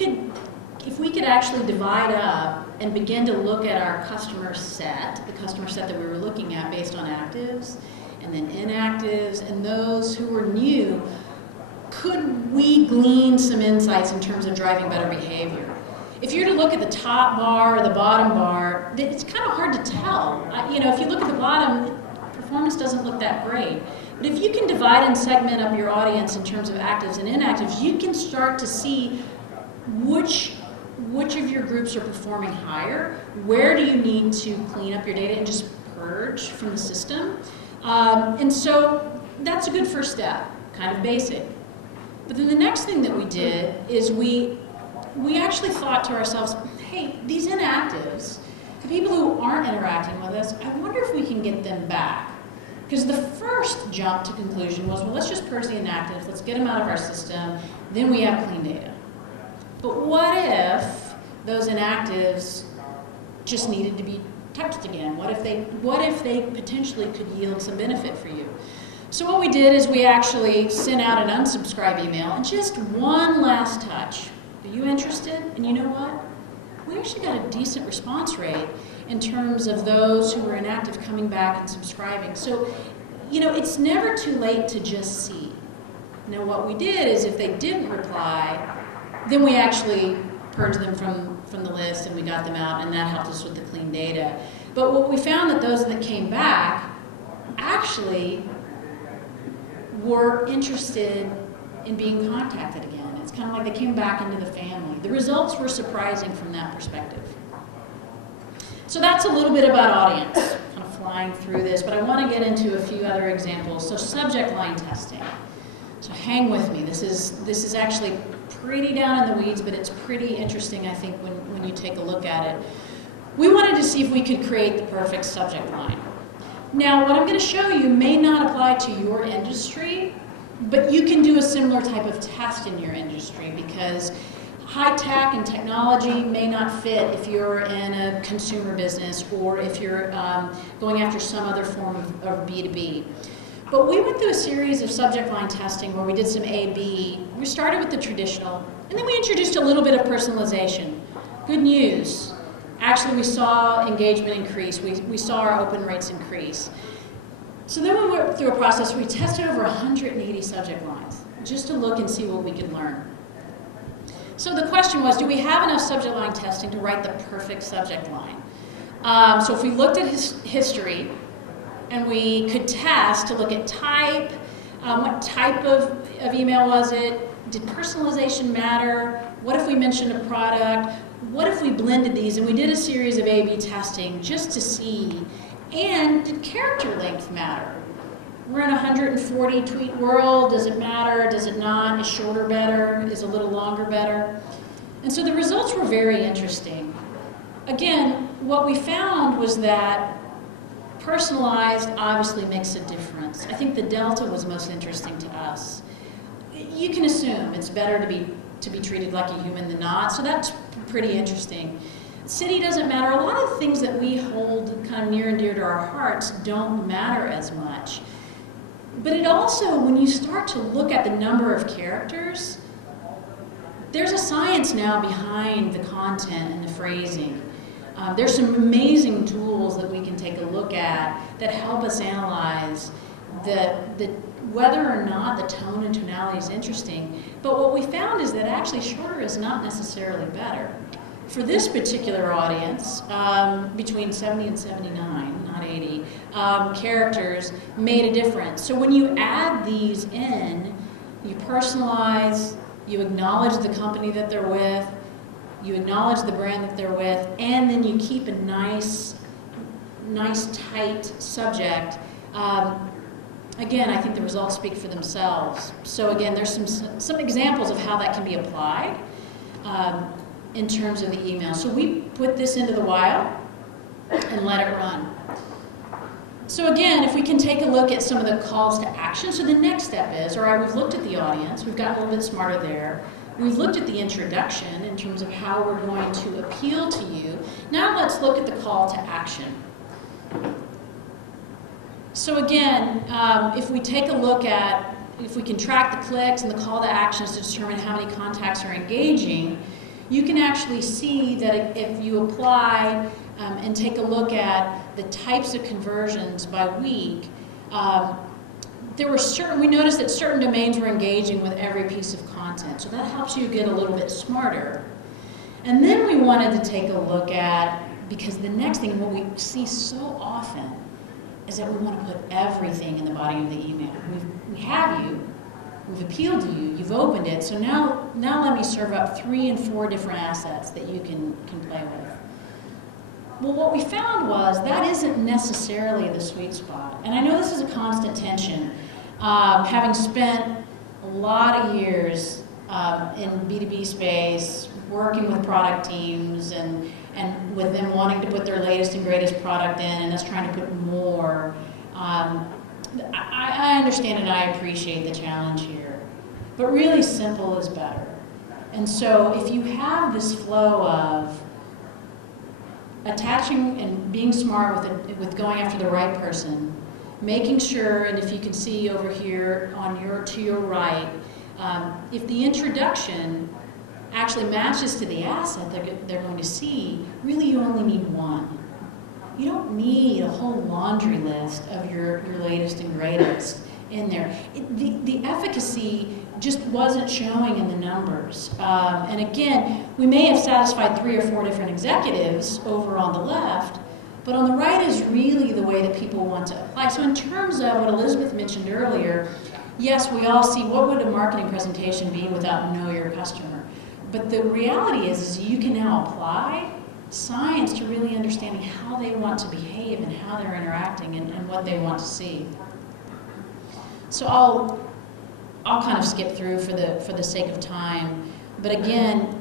could actually divide up and begin to look at our customer set, the customer set that we were looking at based on actives and then inactives and those who were new, could we glean some insights in terms of driving better behavior? If you're to look at the top bar or the bottom bar, it's kind of hard to tell. If you look at the bottom, performance doesn't look that great. But if you can divide and segment up your audience in terms of actives and inactives, you can start to see which of your groups are performing higher, where do you need to clean up your data and just purge from the system. And so that's a good first step, kind of basic. But then the next thing that we did is we actually thought to ourselves, hey, these inactives, the people who aren't interacting with us, I wonder if we can get them back. Because the first jump to conclusion was, well, let's just purge the inactives, let's get them out of our system, then we have clean data. But what if those inactives just needed to be touched again? What if they potentially could yield some benefit for you? So what we did is we actually sent out an unsubscribe email and just one last touch. Are you interested? And you know what? We actually got a decent response rate in terms of those who were inactive coming back and subscribing. So, it's never too late to just see. Now what we did is if they didn't reply, then we actually purged them from the list and we got them out, and that helped us with the clean data. But what we found that those that came back actually were interested in being contacted again. It's kind of like they came back into the family. The results were surprising from that perspective. So that's a little bit about audience. Kind of flying through this, but I want to get into a few other examples. So subject line testing. So hang with me. This is actually pretty down in the weeds, but it's pretty interesting, I think, when you take a look at it. We wanted to see if we could create the perfect subject line. Now, what I'm going to show you may not apply to your industry, but you can do a similar type of test in your industry, because high tech and technology may not fit if you're in a consumer business or if you're going after some other form of B2B. But we went through a series of subject line testing where we did some A/B. We started with the traditional, and then we introduced a little bit of personalization. Good news. Actually, we saw engagement increase. We saw our open rates increase. So then we went through a process where we tested over 180 subject lines just to look and see what we could learn. So the question was, do we have enough subject line testing to write the perfect subject line? So if we looked at history, and we could test to look at type, what type of email was it, did personalization matter, what if we mentioned a product, what if we blended these, and we did a series of A/B testing just to see, and did character length matter? We're in a 140 tweet world, does it matter, does it not, is shorter better, is a little longer better? And so the results were very interesting. Again, what we found was that personalized obviously makes a difference. I think the delta was most interesting to us. You can assume it's better to be treated like a human than not, so that's pretty interesting. City doesn't matter. A lot of things that we hold kind of near and dear to our hearts don't matter as much. But it also, when you start to look at the number of characters, there's a science now behind the content and the phrasing. There's some amazing tools that we can take a look at that help us analyze whether or not the tone and tonality is interesting. But what we found is that actually shorter is not necessarily better. For this particular audience, between 70 and 79, not 80, characters made a difference. So when you add these in, you personalize, you acknowledge the company that they're with, you acknowledge the brand that they're with, and then you keep a nice tight subject. Again, I think the results speak for themselves. So again, there's some examples of how that can be applied in terms of the email. So we put this into the wild and let it run. So again, if we can take a look at some of the calls to action. So the next step is, all right, we've looked at the audience, we've got a little bit smarter there. We've looked at the introduction in terms of how we're going to appeal to you. Now let's look at the call to action. So again, if we take a look at, if we can track the clicks and the call to actions to determine how many contacts are engaging, you can actually see that if you apply and take a look at the types of conversions by week, we noticed that certain domains were engaging with every piece of content. So that helps you get a little bit smarter. And then we wanted to take a look at, because the next thing, what we see so often, is that we want to put everything in the body of the email. We have you, we've appealed to you, you've opened it, so now let me serve up 3 and 4 different assets that you can play with. Well, what we found was that isn't necessarily the sweet spot. And I know this is a constant tension. Having spent a lot of years in B2B space, working with product teams and with them wanting to put their latest and greatest product in and us trying to put more, I understand and I appreciate the challenge here. But really simple is better. And so if you have this flow of attaching and being smart with going after the right person, making sure, and if you can see over here to your right, if the introduction actually matches to the asset they're going to see, really you only need one. You don't need a whole laundry list of your latest and greatest in there. The efficacy just wasn't showing in the numbers. And again, we may have satisfied 3 or 4 different executives over on the left, but on the right is really the way that people want to apply. So in terms of what Elizabeth mentioned earlier, yes, we all see what would a marketing presentation be without know your customer. But the reality is you can now apply science to really understanding how they want to behave and how they're interacting and what they want to see. So I'll kind of skip through for the sake of time, but again,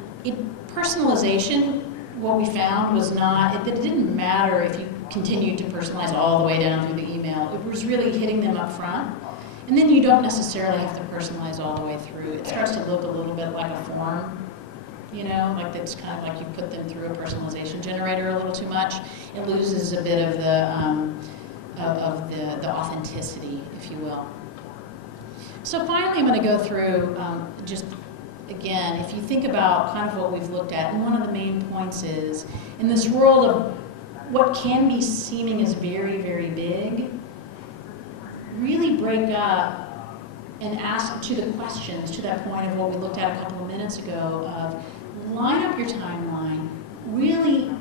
personalization, what we found was not, it didn't matter if you continued to personalize all the way down through the email. It was really hitting them up front. And then you don't necessarily have to personalize all the way through. It starts to look a little bit like a form, you know, like it's kind of like you put them through a personalization generator a little too much. It loses a bit of the authenticity, if you will. So finally, I'm going to go through just, again, if you think about kind of what we've looked at, and one of the main points is, in this world of what can be seeming as very, very big, really break up and ask to the questions, to that point of what we looked at a couple of minutes ago, of line up your timeline, really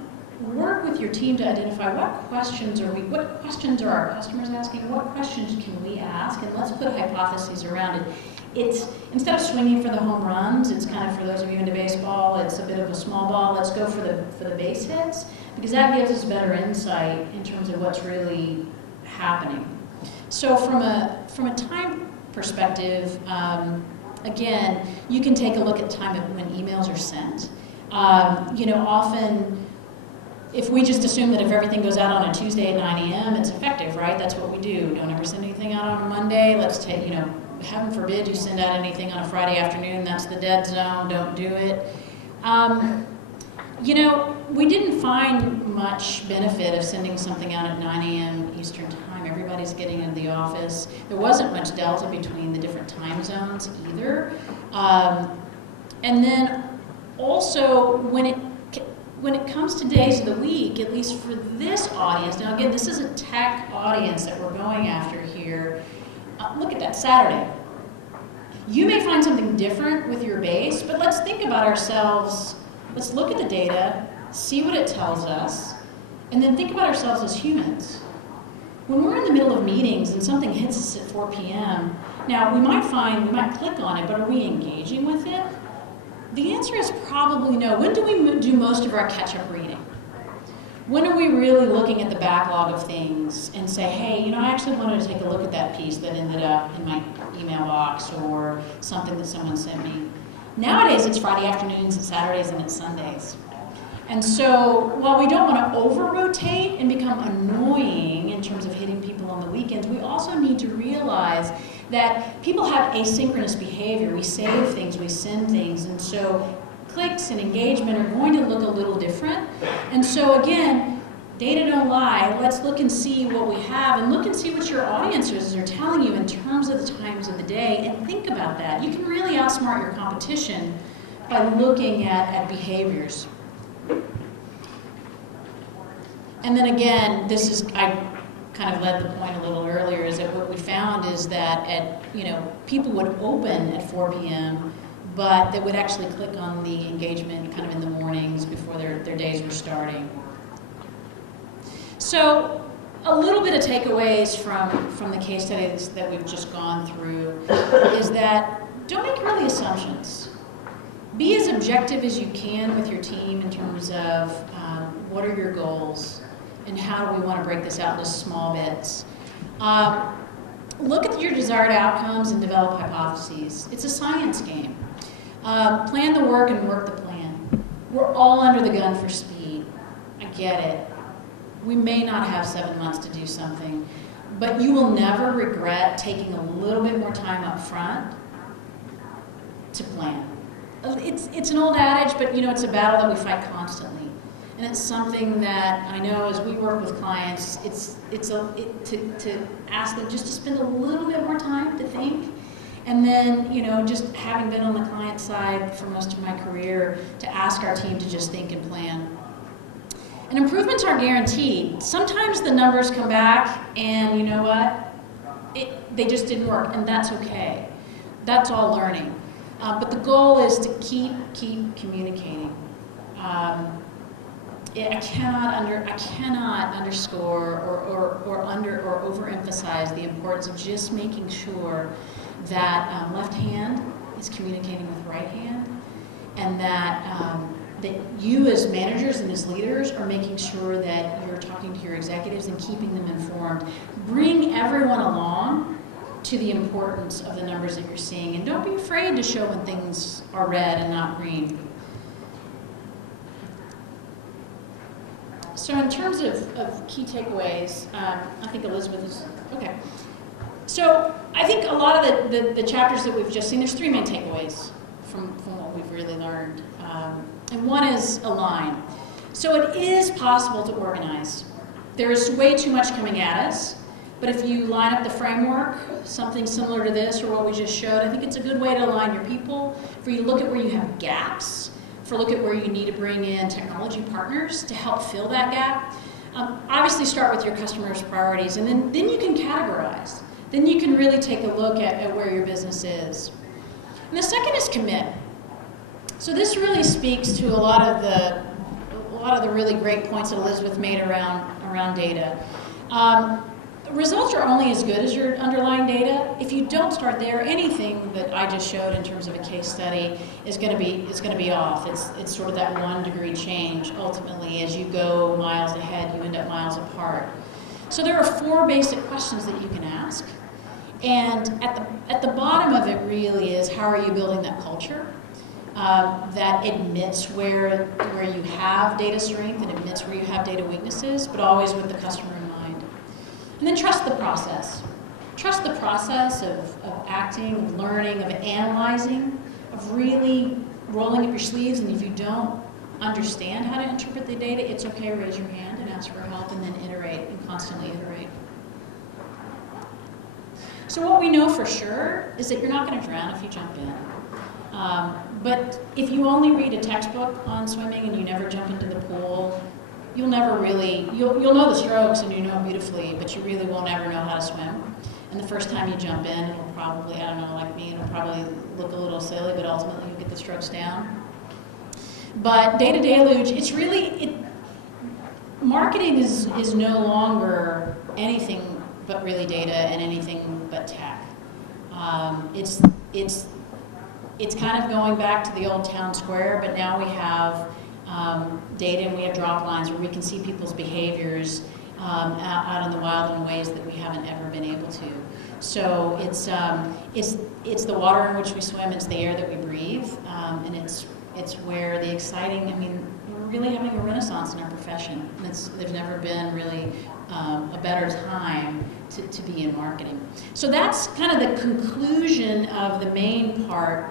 work with your team to identify what questions are our customers asking, what questions can we ask, and let's put hypotheses around it. It's, instead of swinging for the home runs, it's kind of, for those of you into baseball, it's a bit of a small ball, let's go for the base hits, because that gives us better insight in terms of what's really happening. So from a time perspective, again, you can take a look at time when emails are sent. You know, often, if we just assume that if everything goes out on a Tuesday at 9 a.m., it's effective, right? That's what we do. Don't ever send anything out on a Monday. Let's take, you know, heaven forbid you send out anything on a Friday afternoon. That's the dead zone. Don't do it. You know, we didn't find much benefit of sending something out at 9 a.m. Eastern time. Everybody's getting into the office. There wasn't much delta between the different time zones either. And then also, when it comes to days of the week, at least for this audience, now again, this is a tech audience that we're going after here. Look at that, Saturday. You may find something different with your base, but let's think about ourselves. Let's look at the data, see what it tells us, and then think about ourselves as humans. When we're in the middle of meetings and something hits us at 4 p.m., now we might click on it, but are we engaging with it? The answer is probably no. When do we do most of our catch-up reading? When are we really looking at the backlog of things and say, hey, you know, I actually wanted to take a look at that piece that ended up in my email box or something that someone sent me? Nowadays, it's Friday afternoons, it's Saturdays, and it's Sundays. And so while we don't want to over-rotate and become annoying in terms of hitting people on the weekends, we also need to realize that people have asynchronous behavior. We save things, we send things, and so clicks and engagement are going to look a little different. And so again, data don't lie. Let's look and see what we have, and look and see what your audiences are telling you in terms of the times of the day, and think about that. You can really outsmart your competition by looking at behaviors. And then again, this is, I kind of led the point a little earlier, is that what we found is that people would open at 4 p.m., but they would actually click on the engagement kind of in the mornings before their days were starting. So a little bit of takeaways from the case studies that we've just gone through is that don't make early assumptions. Be as objective as you can with your team in terms of what are your goals and how do we want to break this out into small bits. Look at your desired outcomes and develop hypotheses. It's a science game. Plan the work and work the plan. We're all under the gun for speed. I get it. We may not have 7 months to do something, but you will never regret taking a little bit more time up front to plan. It's an old adage, but you know, it's a battle that we fight constantly. And it's something that I know as we work with clients, to ask them just to spend a little bit more time to think. And then, you know, just having been on the client side for most of my career, to ask our team to just think and plan. And improvements aren't guaranteed. Sometimes the numbers come back and you know what? They just didn't work, and that's okay. That's all learning. But the goal is to keep communicating. I cannot underscore or overemphasize the importance of just making sure that left hand is communicating with right hand, and that that you as managers and as leaders are making sure that you're talking to your executives and keeping them informed. Bring everyone along to the importance of the numbers that you're seeing, and don't be afraid to show when things are red and not green. So in terms of key takeaways, I think Elizabeth is, okay. So I think a lot of the chapters that we've just seen, there's three main takeaways from what we've really learned. And one is align. So it is possible to organize. There's way too much coming at us, but if you line up the framework, something similar to this or what we just showed, I think it's a good way to align your people, for you to look at where you have gaps, for look at where you need to bring in technology partners to help fill that gap. Obviously start with your customers' priorities, and then you can categorize. Then you can really take a look at where your business is. And the second is commit. So this really speaks to a lot of the really great points that Elizabeth made around data. Results are only as good as your underlying data. If you don't start there, anything that I just showed in terms of a case study is going to be off. It's sort of that 1 degree change. Ultimately, as you go miles ahead, you end up miles apart. So there are 4 basic questions that you can ask. And at the bottom of it really is, how are you building that culture that admits where you have data strength and admits where you have data weaknesses, but always with the customer in mind. And then trust the process. Trust the process of acting, of learning, of analyzing, of really rolling up your sleeves. And if you don't understand how to interpret the data, it's okay, raise your hand and ask for help, and then iterate and constantly iterate. So what we know for sure is that you're not going to drown if you jump in. But if you only read a textbook on swimming and you never jump into the pool, you'll never really, you'll know the strokes and you know beautifully, but you really won't ever know how to swim. And the first time you jump in, it'll probably, I don't know, like me, it'll probably look a little silly, but ultimately you'll get the strokes down. But data deluge, it's really, marketing is no longer anything but really data and anything but tech. It's kind of going back to the old town square, but now we have data and we have drop lines where we can see people's behaviors out in the wild in ways that we haven't ever been able to. So it's the water in which we swim, it's the air that we breathe, and it's where the exciting, I mean, we're really having a renaissance in our profession. There's never been really a better time to be in marketing. So that's kind of the conclusion of the main part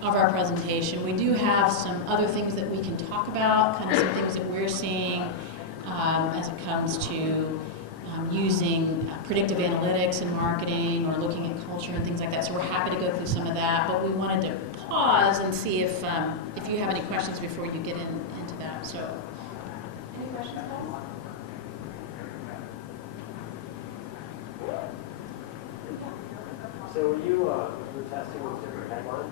of our presentation. We do have some other things that we can talk about, kind of some things that we're seeing as it comes to using predictive analytics in marketing or looking at culture and things like that. So we're happy to go through some of that, but we wanted to pause and see if you have any questions before you get into that. So, Any questions, guys? So when you were testing with different headlines,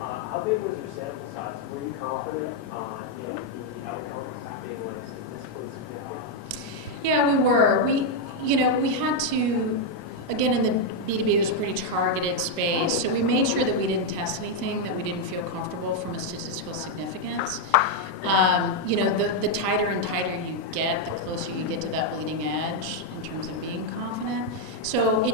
how big was your sample size? Were you confident in the outcomes being like statistically significant? yeah, we were. We had to, again, in the B2B, it was a pretty targeted space, so we made sure that we didn't test anything that we didn't feel comfortable from a statistical significance. The tighter and tighter you get, the closer you get to that bleeding edge in terms of being confident. So I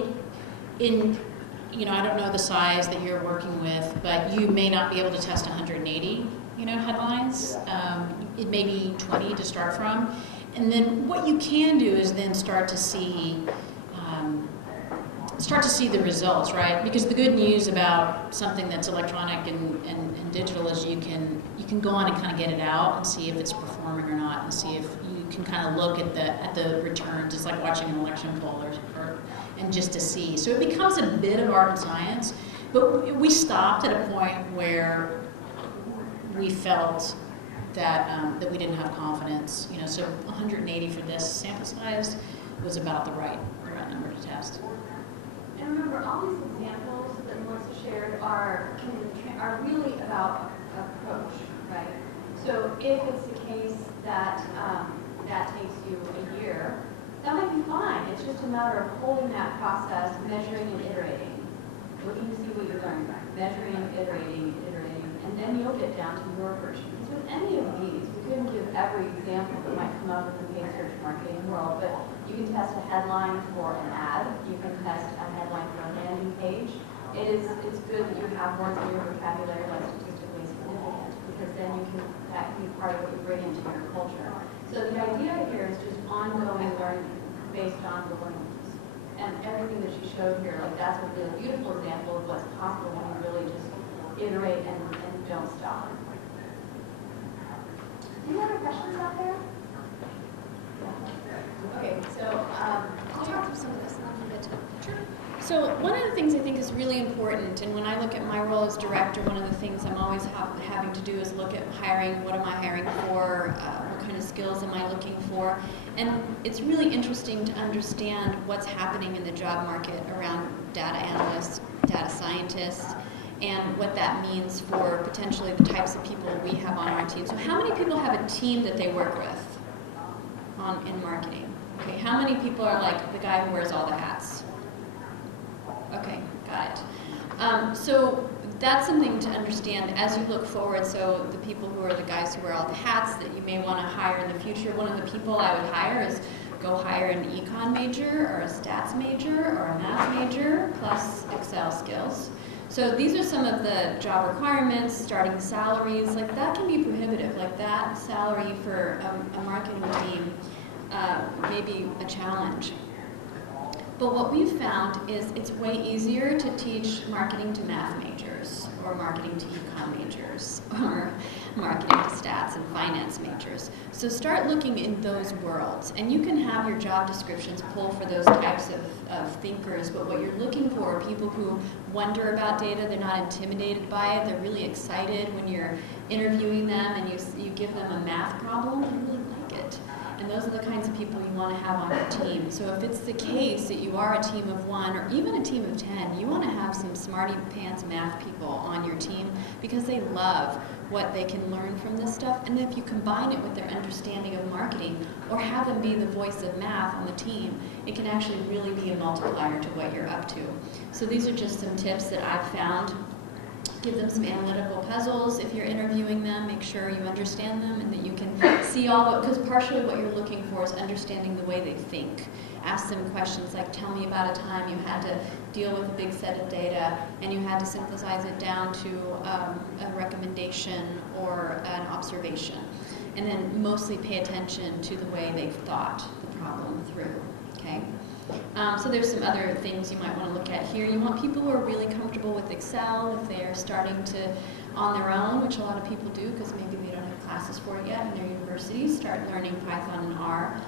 don't know the size that you're working with, but you may not be able to test 180, headlines. It may be 20 to start from. And then what you can do is then start to see the results, right? Because the good news about something that's electronic and digital is you can go on and kind of get it out and see if it's performing or not, and see if you can kind of look at the returns. It's like watching an election poll and just to see. So it becomes a bit of art and science, but we stopped at a point where we felt that we didn't have confidence. So 180 for this sample size was about the right number to test. And remember, all these examples that Melissa shared are really about approach, right? So if it's the case that that takes you a year, that might be fine. It's just a matter of holding that process, measuring and iterating, looking to see what you're learning, measuring, iterating, and then you'll get down to your versions. with any of these, we couldn't give every example that might come up in the paid search marketing world, but you can test a headline for an ad, you can test a headline for a landing page. It's good that you have words in your vocabulary like statistically significant, because then that can be part of what you bring into your culture. So the idea here is just ongoing learning based on the learnings. And everything that she showed here, like that's a really beautiful example of what's possible when you really just iterate and don't stop. Any other questions out there? Okay, so I'll talk through some of this in a little bit. Sure. So one of the things I think is really important, and when I look at my role as director, one of the things I'm always having to do is look at hiring. What am I hiring for? What kind of skills am I looking for? And it's really interesting to understand what's happening in the job market around data analysts, data scientists, and what that means for potentially the types of people we have on our team. So how many people have a team that they work with in marketing? Okay, how many people are like the guy who wears all the hats? Okay, got it. So that's something to understand as you look forward. So the people who are the guys who wear all the hats that you may want to hire in the future, one of the people I would hire is go hire an econ major or a stats major or a math major plus Excel skills. So these are some of the job requirements, starting salaries. Like that can be prohibitive. Like that salary for a marketing team may be a challenge. But what we've found is it's way easier to teach marketing to math majors or marketing to econ majors or marketing to stats and finance majors. So start looking in those worlds, and you can have your job descriptions pull for those types of thinkers, but what you're looking for are people who wonder about data, they're not intimidated by it, they're really excited when you're interviewing them and you give them a math problem, they really like it. And those are the kinds of people you want to have on your team. So if it's the case that you are a team of 1 or even a team of 10, you want to have some smarty pants math people on your team because they love what they can learn from this stuff. And if you combine it with their understanding of marketing or have them be the voice of math on the team, it can actually really be a multiplier to what you're up to. So these are just some tips that I've found. Give them some analytical puzzles. If you're interviewing them, make sure you understand them and that you can see all, because partially what you're looking for is understanding the way they think. Ask them questions like, tell me about a time you had to deal with a big set of data and you had to synthesize it down to a recommendation or an observation. And then mostly pay attention to the way they've thought the problem through, okay? So there's some other things you might want to look at here. You want people who are really comfortable with Excel if they are starting to, on their own, which a lot of people do because maybe they don't have classes for it yet in their universities, start learning Python and R.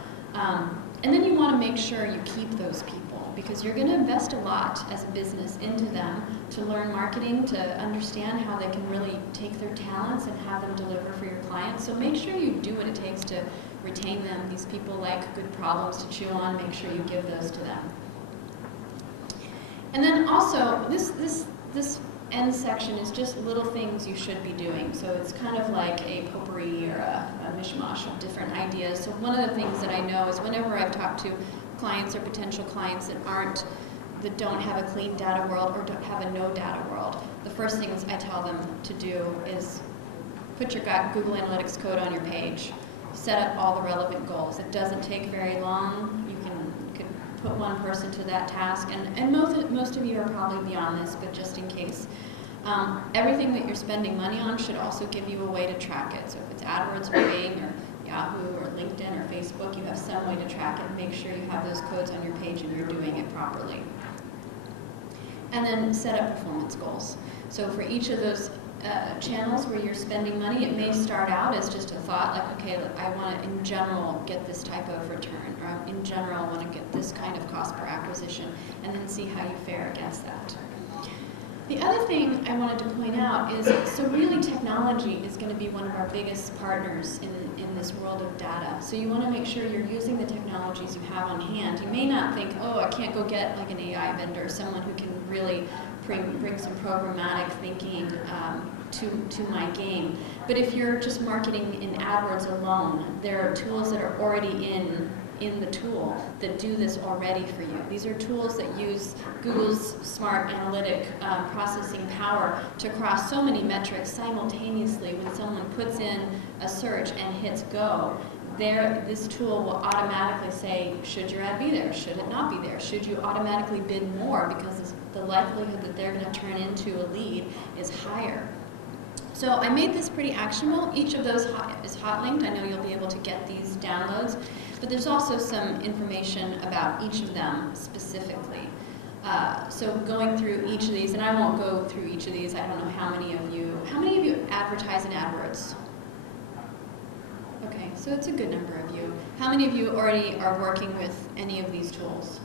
And then you want to make sure you keep those people because you're going to invest a lot as a business into them to learn marketing, to understand how they can really take their talents and have them deliver for your clients. So make sure you do what it takes to retain them. These people like good problems to chew on. Make sure you give those to them. And then also, this end section is just little things you should be doing. So it's kind of like a potpourri or a mishmash of different ideas. So one of the things that I know is whenever I've talked to clients or potential clients that don't have a clean data world or don't have a no data world, the first things I tell them to do is put your Google Analytics code on your page. Set up all the relevant goals. It doesn't take very long. You can put one person to that task, and most of you are probably beyond this, but just in case. Everything that you're spending money on should also give you a way to track it. So if it's AdWords or Bing or Yahoo or LinkedIn or Facebook, you have some way to track it and make sure you have those codes on your page and you're doing it properly. And then set up performance goals. So for each of those channels where you're spending money, it may start out as just a thought like, okay, I want to in general get this type of return, or in general I want to get this kind of cost per acquisition, and then see how you fare against that. The other thing I wanted to point out is, so really technology is going to be one of our biggest partners in this world of data. So you want to make sure you're using the technologies you have on hand. You may not think, oh, I can't go get like an AI vendor, someone who can really bring some programmatic thinking to my game. But if you're just marketing in AdWords alone, there are tools that are already in in the tool that do this already for you. These are tools that use Google's smart analytic processing power to cross so many metrics simultaneously. When someone puts in a search and hits go, this tool will automatically say, should your ad be there? Should it not be there? Should you automatically bid more because the likelihood that they're going to turn into a lead is higher. So I made this pretty actionable. Each of those is hot linked. I know you'll be able to get these downloads, but there's also some information about each of them specifically. So going through each of these, and I won't go through each of these. I don't know how many of you advertise in AdWords? Okay, so it's a good number of you. How many of you already are working with any of these tools?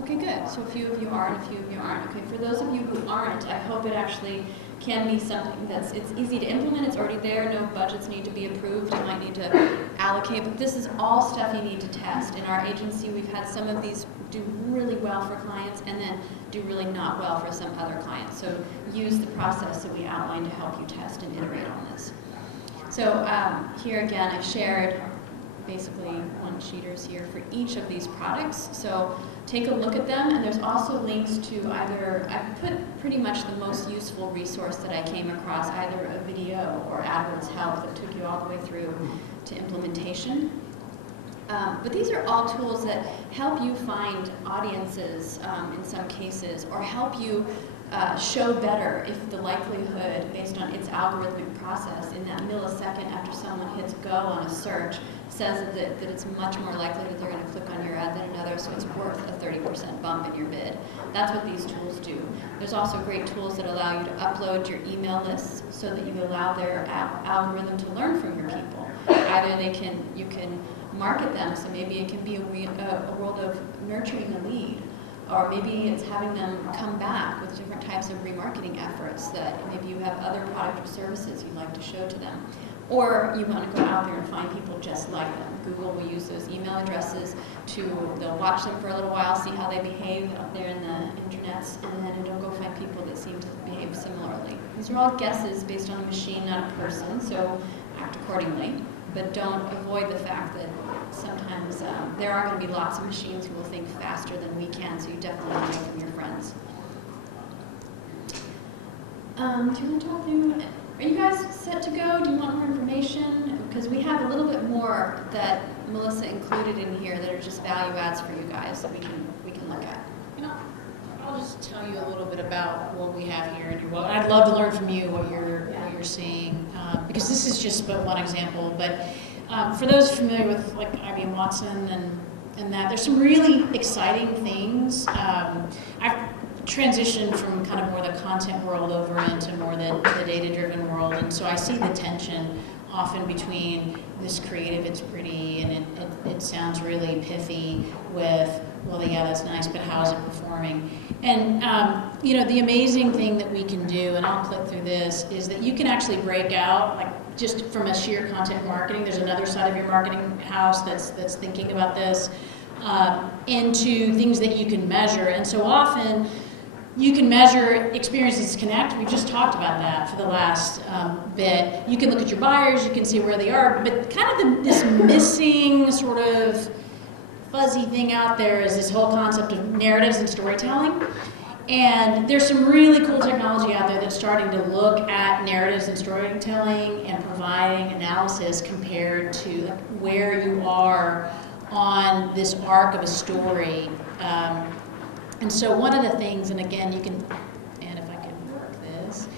Okay, good. So a few of you are and a few of you aren't. Okay, for those of you who aren't, I hope it actually can be something it's easy to implement. It's already there. No budgets need to be approved. You might need to allocate, but this is all stuff you need to test. In our agency, we've had some of these do really well for clients and then do really not well for some other clients. So use the process that we outlined to help you test and iterate on this. So here again, I shared basically one-sheeters here for each of these products. So take a look at them, and there's also links to I've put pretty much the most useful resource that I came across, either a video or AdWords help that took you all the way through to implementation. But these are all tools that help you find audiences in some cases, or help you show better if the likelihood, based on its algorithmic process, in that millisecond after someone hits go on a search, says that it's much more likely that they're going to click on your ad than another, so it's worth a 30% bump in your bid. That's what these tools do. There's also great tools that allow you to upload your email lists so that you allow their algorithm to learn from your people. Either you can market them, so maybe it can be a world of nurturing a lead, or maybe it's having them come back with different types of remarketing efforts that maybe you have other product or services you'd like to show to them. Or you want to go out there and find people just like them. Google will use those email addresses they'll watch them for a little while, see how they behave out there in the internets, and then it'll go find people that seem to behave similarly. These are all guesses based on a machine, not a person, so act accordingly. But don't avoid the fact that sometimes there are going to be lots of machines who will think faster than we can, so you definitely want to know from your friends. Do you want to talk through? Are you guys set to go? Do you want more information? Because we have a little bit more that Melissa included in here that are just value adds for you guys that we can look at. I'll just tell you a little bit about what we have here, and I'd love to learn from you what you're seeing, because this is just but one example. But for those familiar with like IBM Watson and that, there's some really exciting things. I've transitioned from kind of more the content world over into more the data-driven world, and so I see the tension often between this creative, it's pretty, and it sounds really pithy, with, well, yeah, that's nice, but how is it performing? And, the amazing thing that we can do, and I'll click through this, is that you can actually break out, like, just from a sheer content marketing, there's another side of your marketing house that's thinking about this, into things that you can measure. And so often, you can measure experiences connect. We just talked about that for the last bit. You can look at your buyers, you can see where they are, but kind of this missing sort of fuzzy thing out there is this whole concept of narratives and storytelling. And there's some really cool technology out there that's starting to look at narratives and storytelling and providing analysis compared to where you are on this arc of a story. And so one of the things, and again, you can, and if I can work this,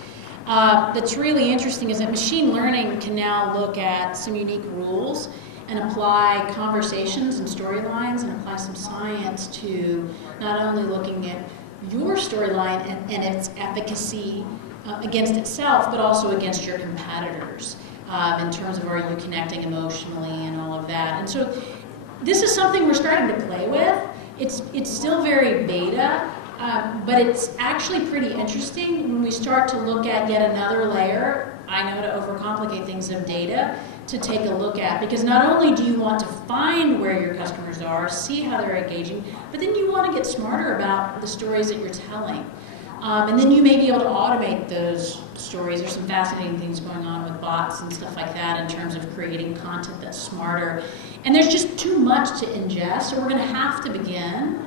that's really interesting is that machine learning can now look at some unique rules and apply conversations and storylines and apply some science to not only looking at your storyline and its efficacy against itself, but also against your competitors in terms of are you connecting emotionally and all of that. And so this is something we're starting to play with. It's still very beta, but it's actually pretty interesting when we start to look at yet another layer, I know to overcomplicate things, of data to take a look at, because not only do you want to find where your customers are, see how they're engaging, but then you want to get smarter about the stories that you're telling. And then you may be able to automate those stories. There's some fascinating things going on with bots and stuff like that in terms of creating content that's smarter. And there's just too much to ingest, so we're going to have to begin,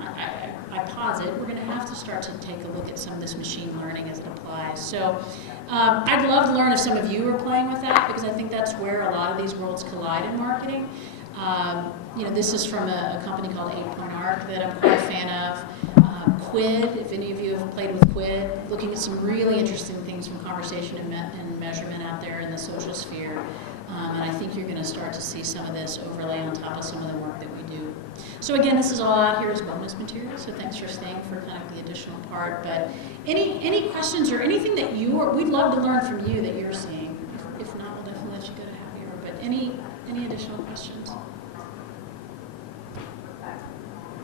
I posit, we're going to have to start to take a look at some of this machine learning as it applies. So I'd love to learn if some of you are playing with that, because I think that's where a lot of these worlds collide in marketing. You know, this is from a company called 8.arc that I'm quite a fan of. Quid, if any of you have played with Quid, looking at some really interesting things from conversation and measurement out there in the social sphere. And I think you're going to start to see some of this overlay on top of some of the work that we do. So again, this is all out here as bonus material, so thanks for staying for kind of the additional part. But any questions or anything that we'd love to learn from you that you're seeing. If not, we'll definitely let you go to happy hour. But any additional questions? I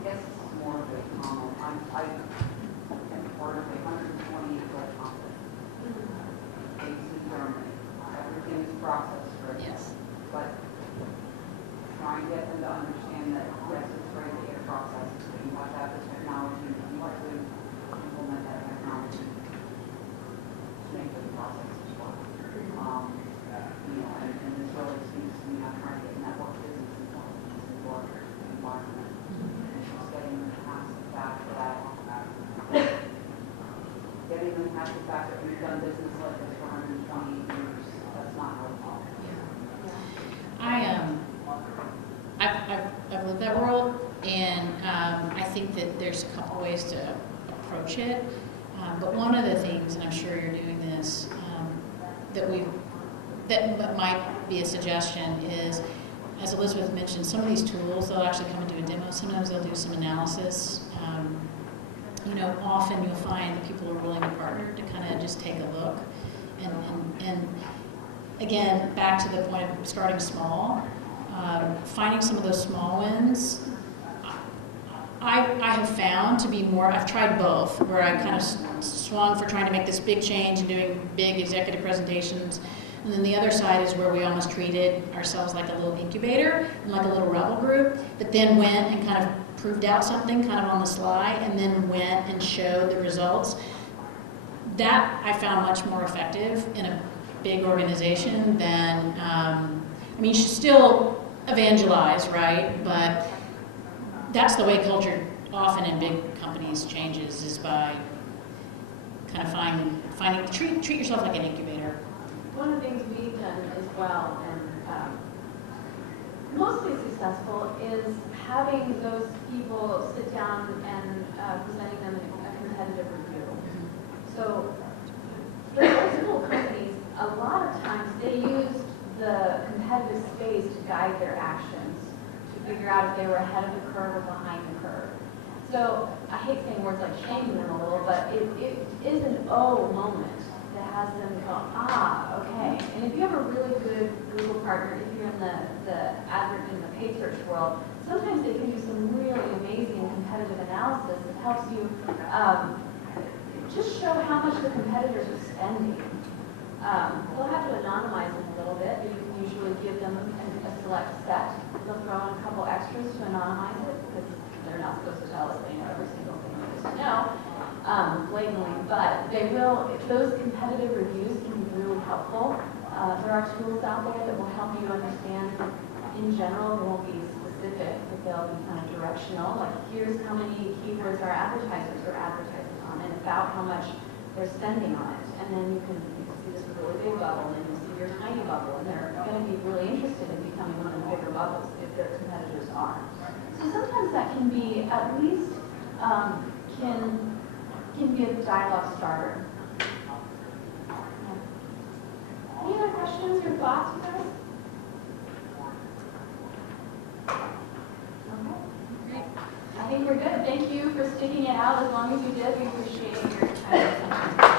guess it's more of a comment. I am part of a 128-foot company based in Germany. Everything is processed, right? Yes. But trying to get them to understand that, yes, it's great to get processes, but you have to have the technology, and you have to implement that technology to make those processes work. You know, and this really speaks to me, I'm trying to get network business intelligence into our environment. Getting them past the fact that we've done business like this for 120 years, that's not how it's all. I've lived that world, and I think that there's a couple ways to approach it. But one of the things, and I'm sure you're doing this, that might be a suggestion is, as Elizabeth mentioned, some of these tools, they'll actually come and do a demo. Sometimes they'll do some analysis. You know, often you'll find that people are willing to partner to kind of just take a look. And again, back to the point of starting small, finding some of those small wins. I have found to be more, I've tried both, where I kind of swung for trying to make this big change and doing big executive presentations. And then the other side is where we almost treated ourselves like a little incubator and like a little rebel group, but then went and kind of proved out something kind of on the sly and then went and showed the results. That I found much more effective in a big organization than, I mean, you should still evangelize, right? But that's the way culture often in big companies changes, is by kind of treat yourself like an incubator. One of the things we've done as well, and mostly successful, is having those people sit down and presenting them a competitive review. So for those little companies, a lot of times they used the competitive space to guide their actions, to figure out if they were ahead of the curve or behind the curve. So I hate saying words like shaming them a little, but it is an oh moment that has them go, okay. And if you have a really good Google partner, if you're in the paid search world, sometimes they can do some really amazing competitive analysis that helps you just show how much the competitors are spending. They'll have to anonymize them a little bit, but you can usually give them a select set. They'll throw in a couple extras to anonymize it, because they're not supposed to tell us they know every single thing there is to know. Blatantly, but they will, those competitive reviews can be really helpful. There are tools out there that will help you understand, in general, they won't be specific, but they'll be kind of directional, like here's how many keywords our advertisers are advertising on and about how much they're spending on it. And then you can see this really big bubble, and then you see your tiny bubble, and they're going to be really interested in becoming one of the bigger bubbles if their competitors are. So sometimes that can be, at least, can be a dialogue starter. Any other questions or thoughts, you guys? Okay. Great. I think we're good. Thank you for sticking it out as long as you did. We appreciate your time.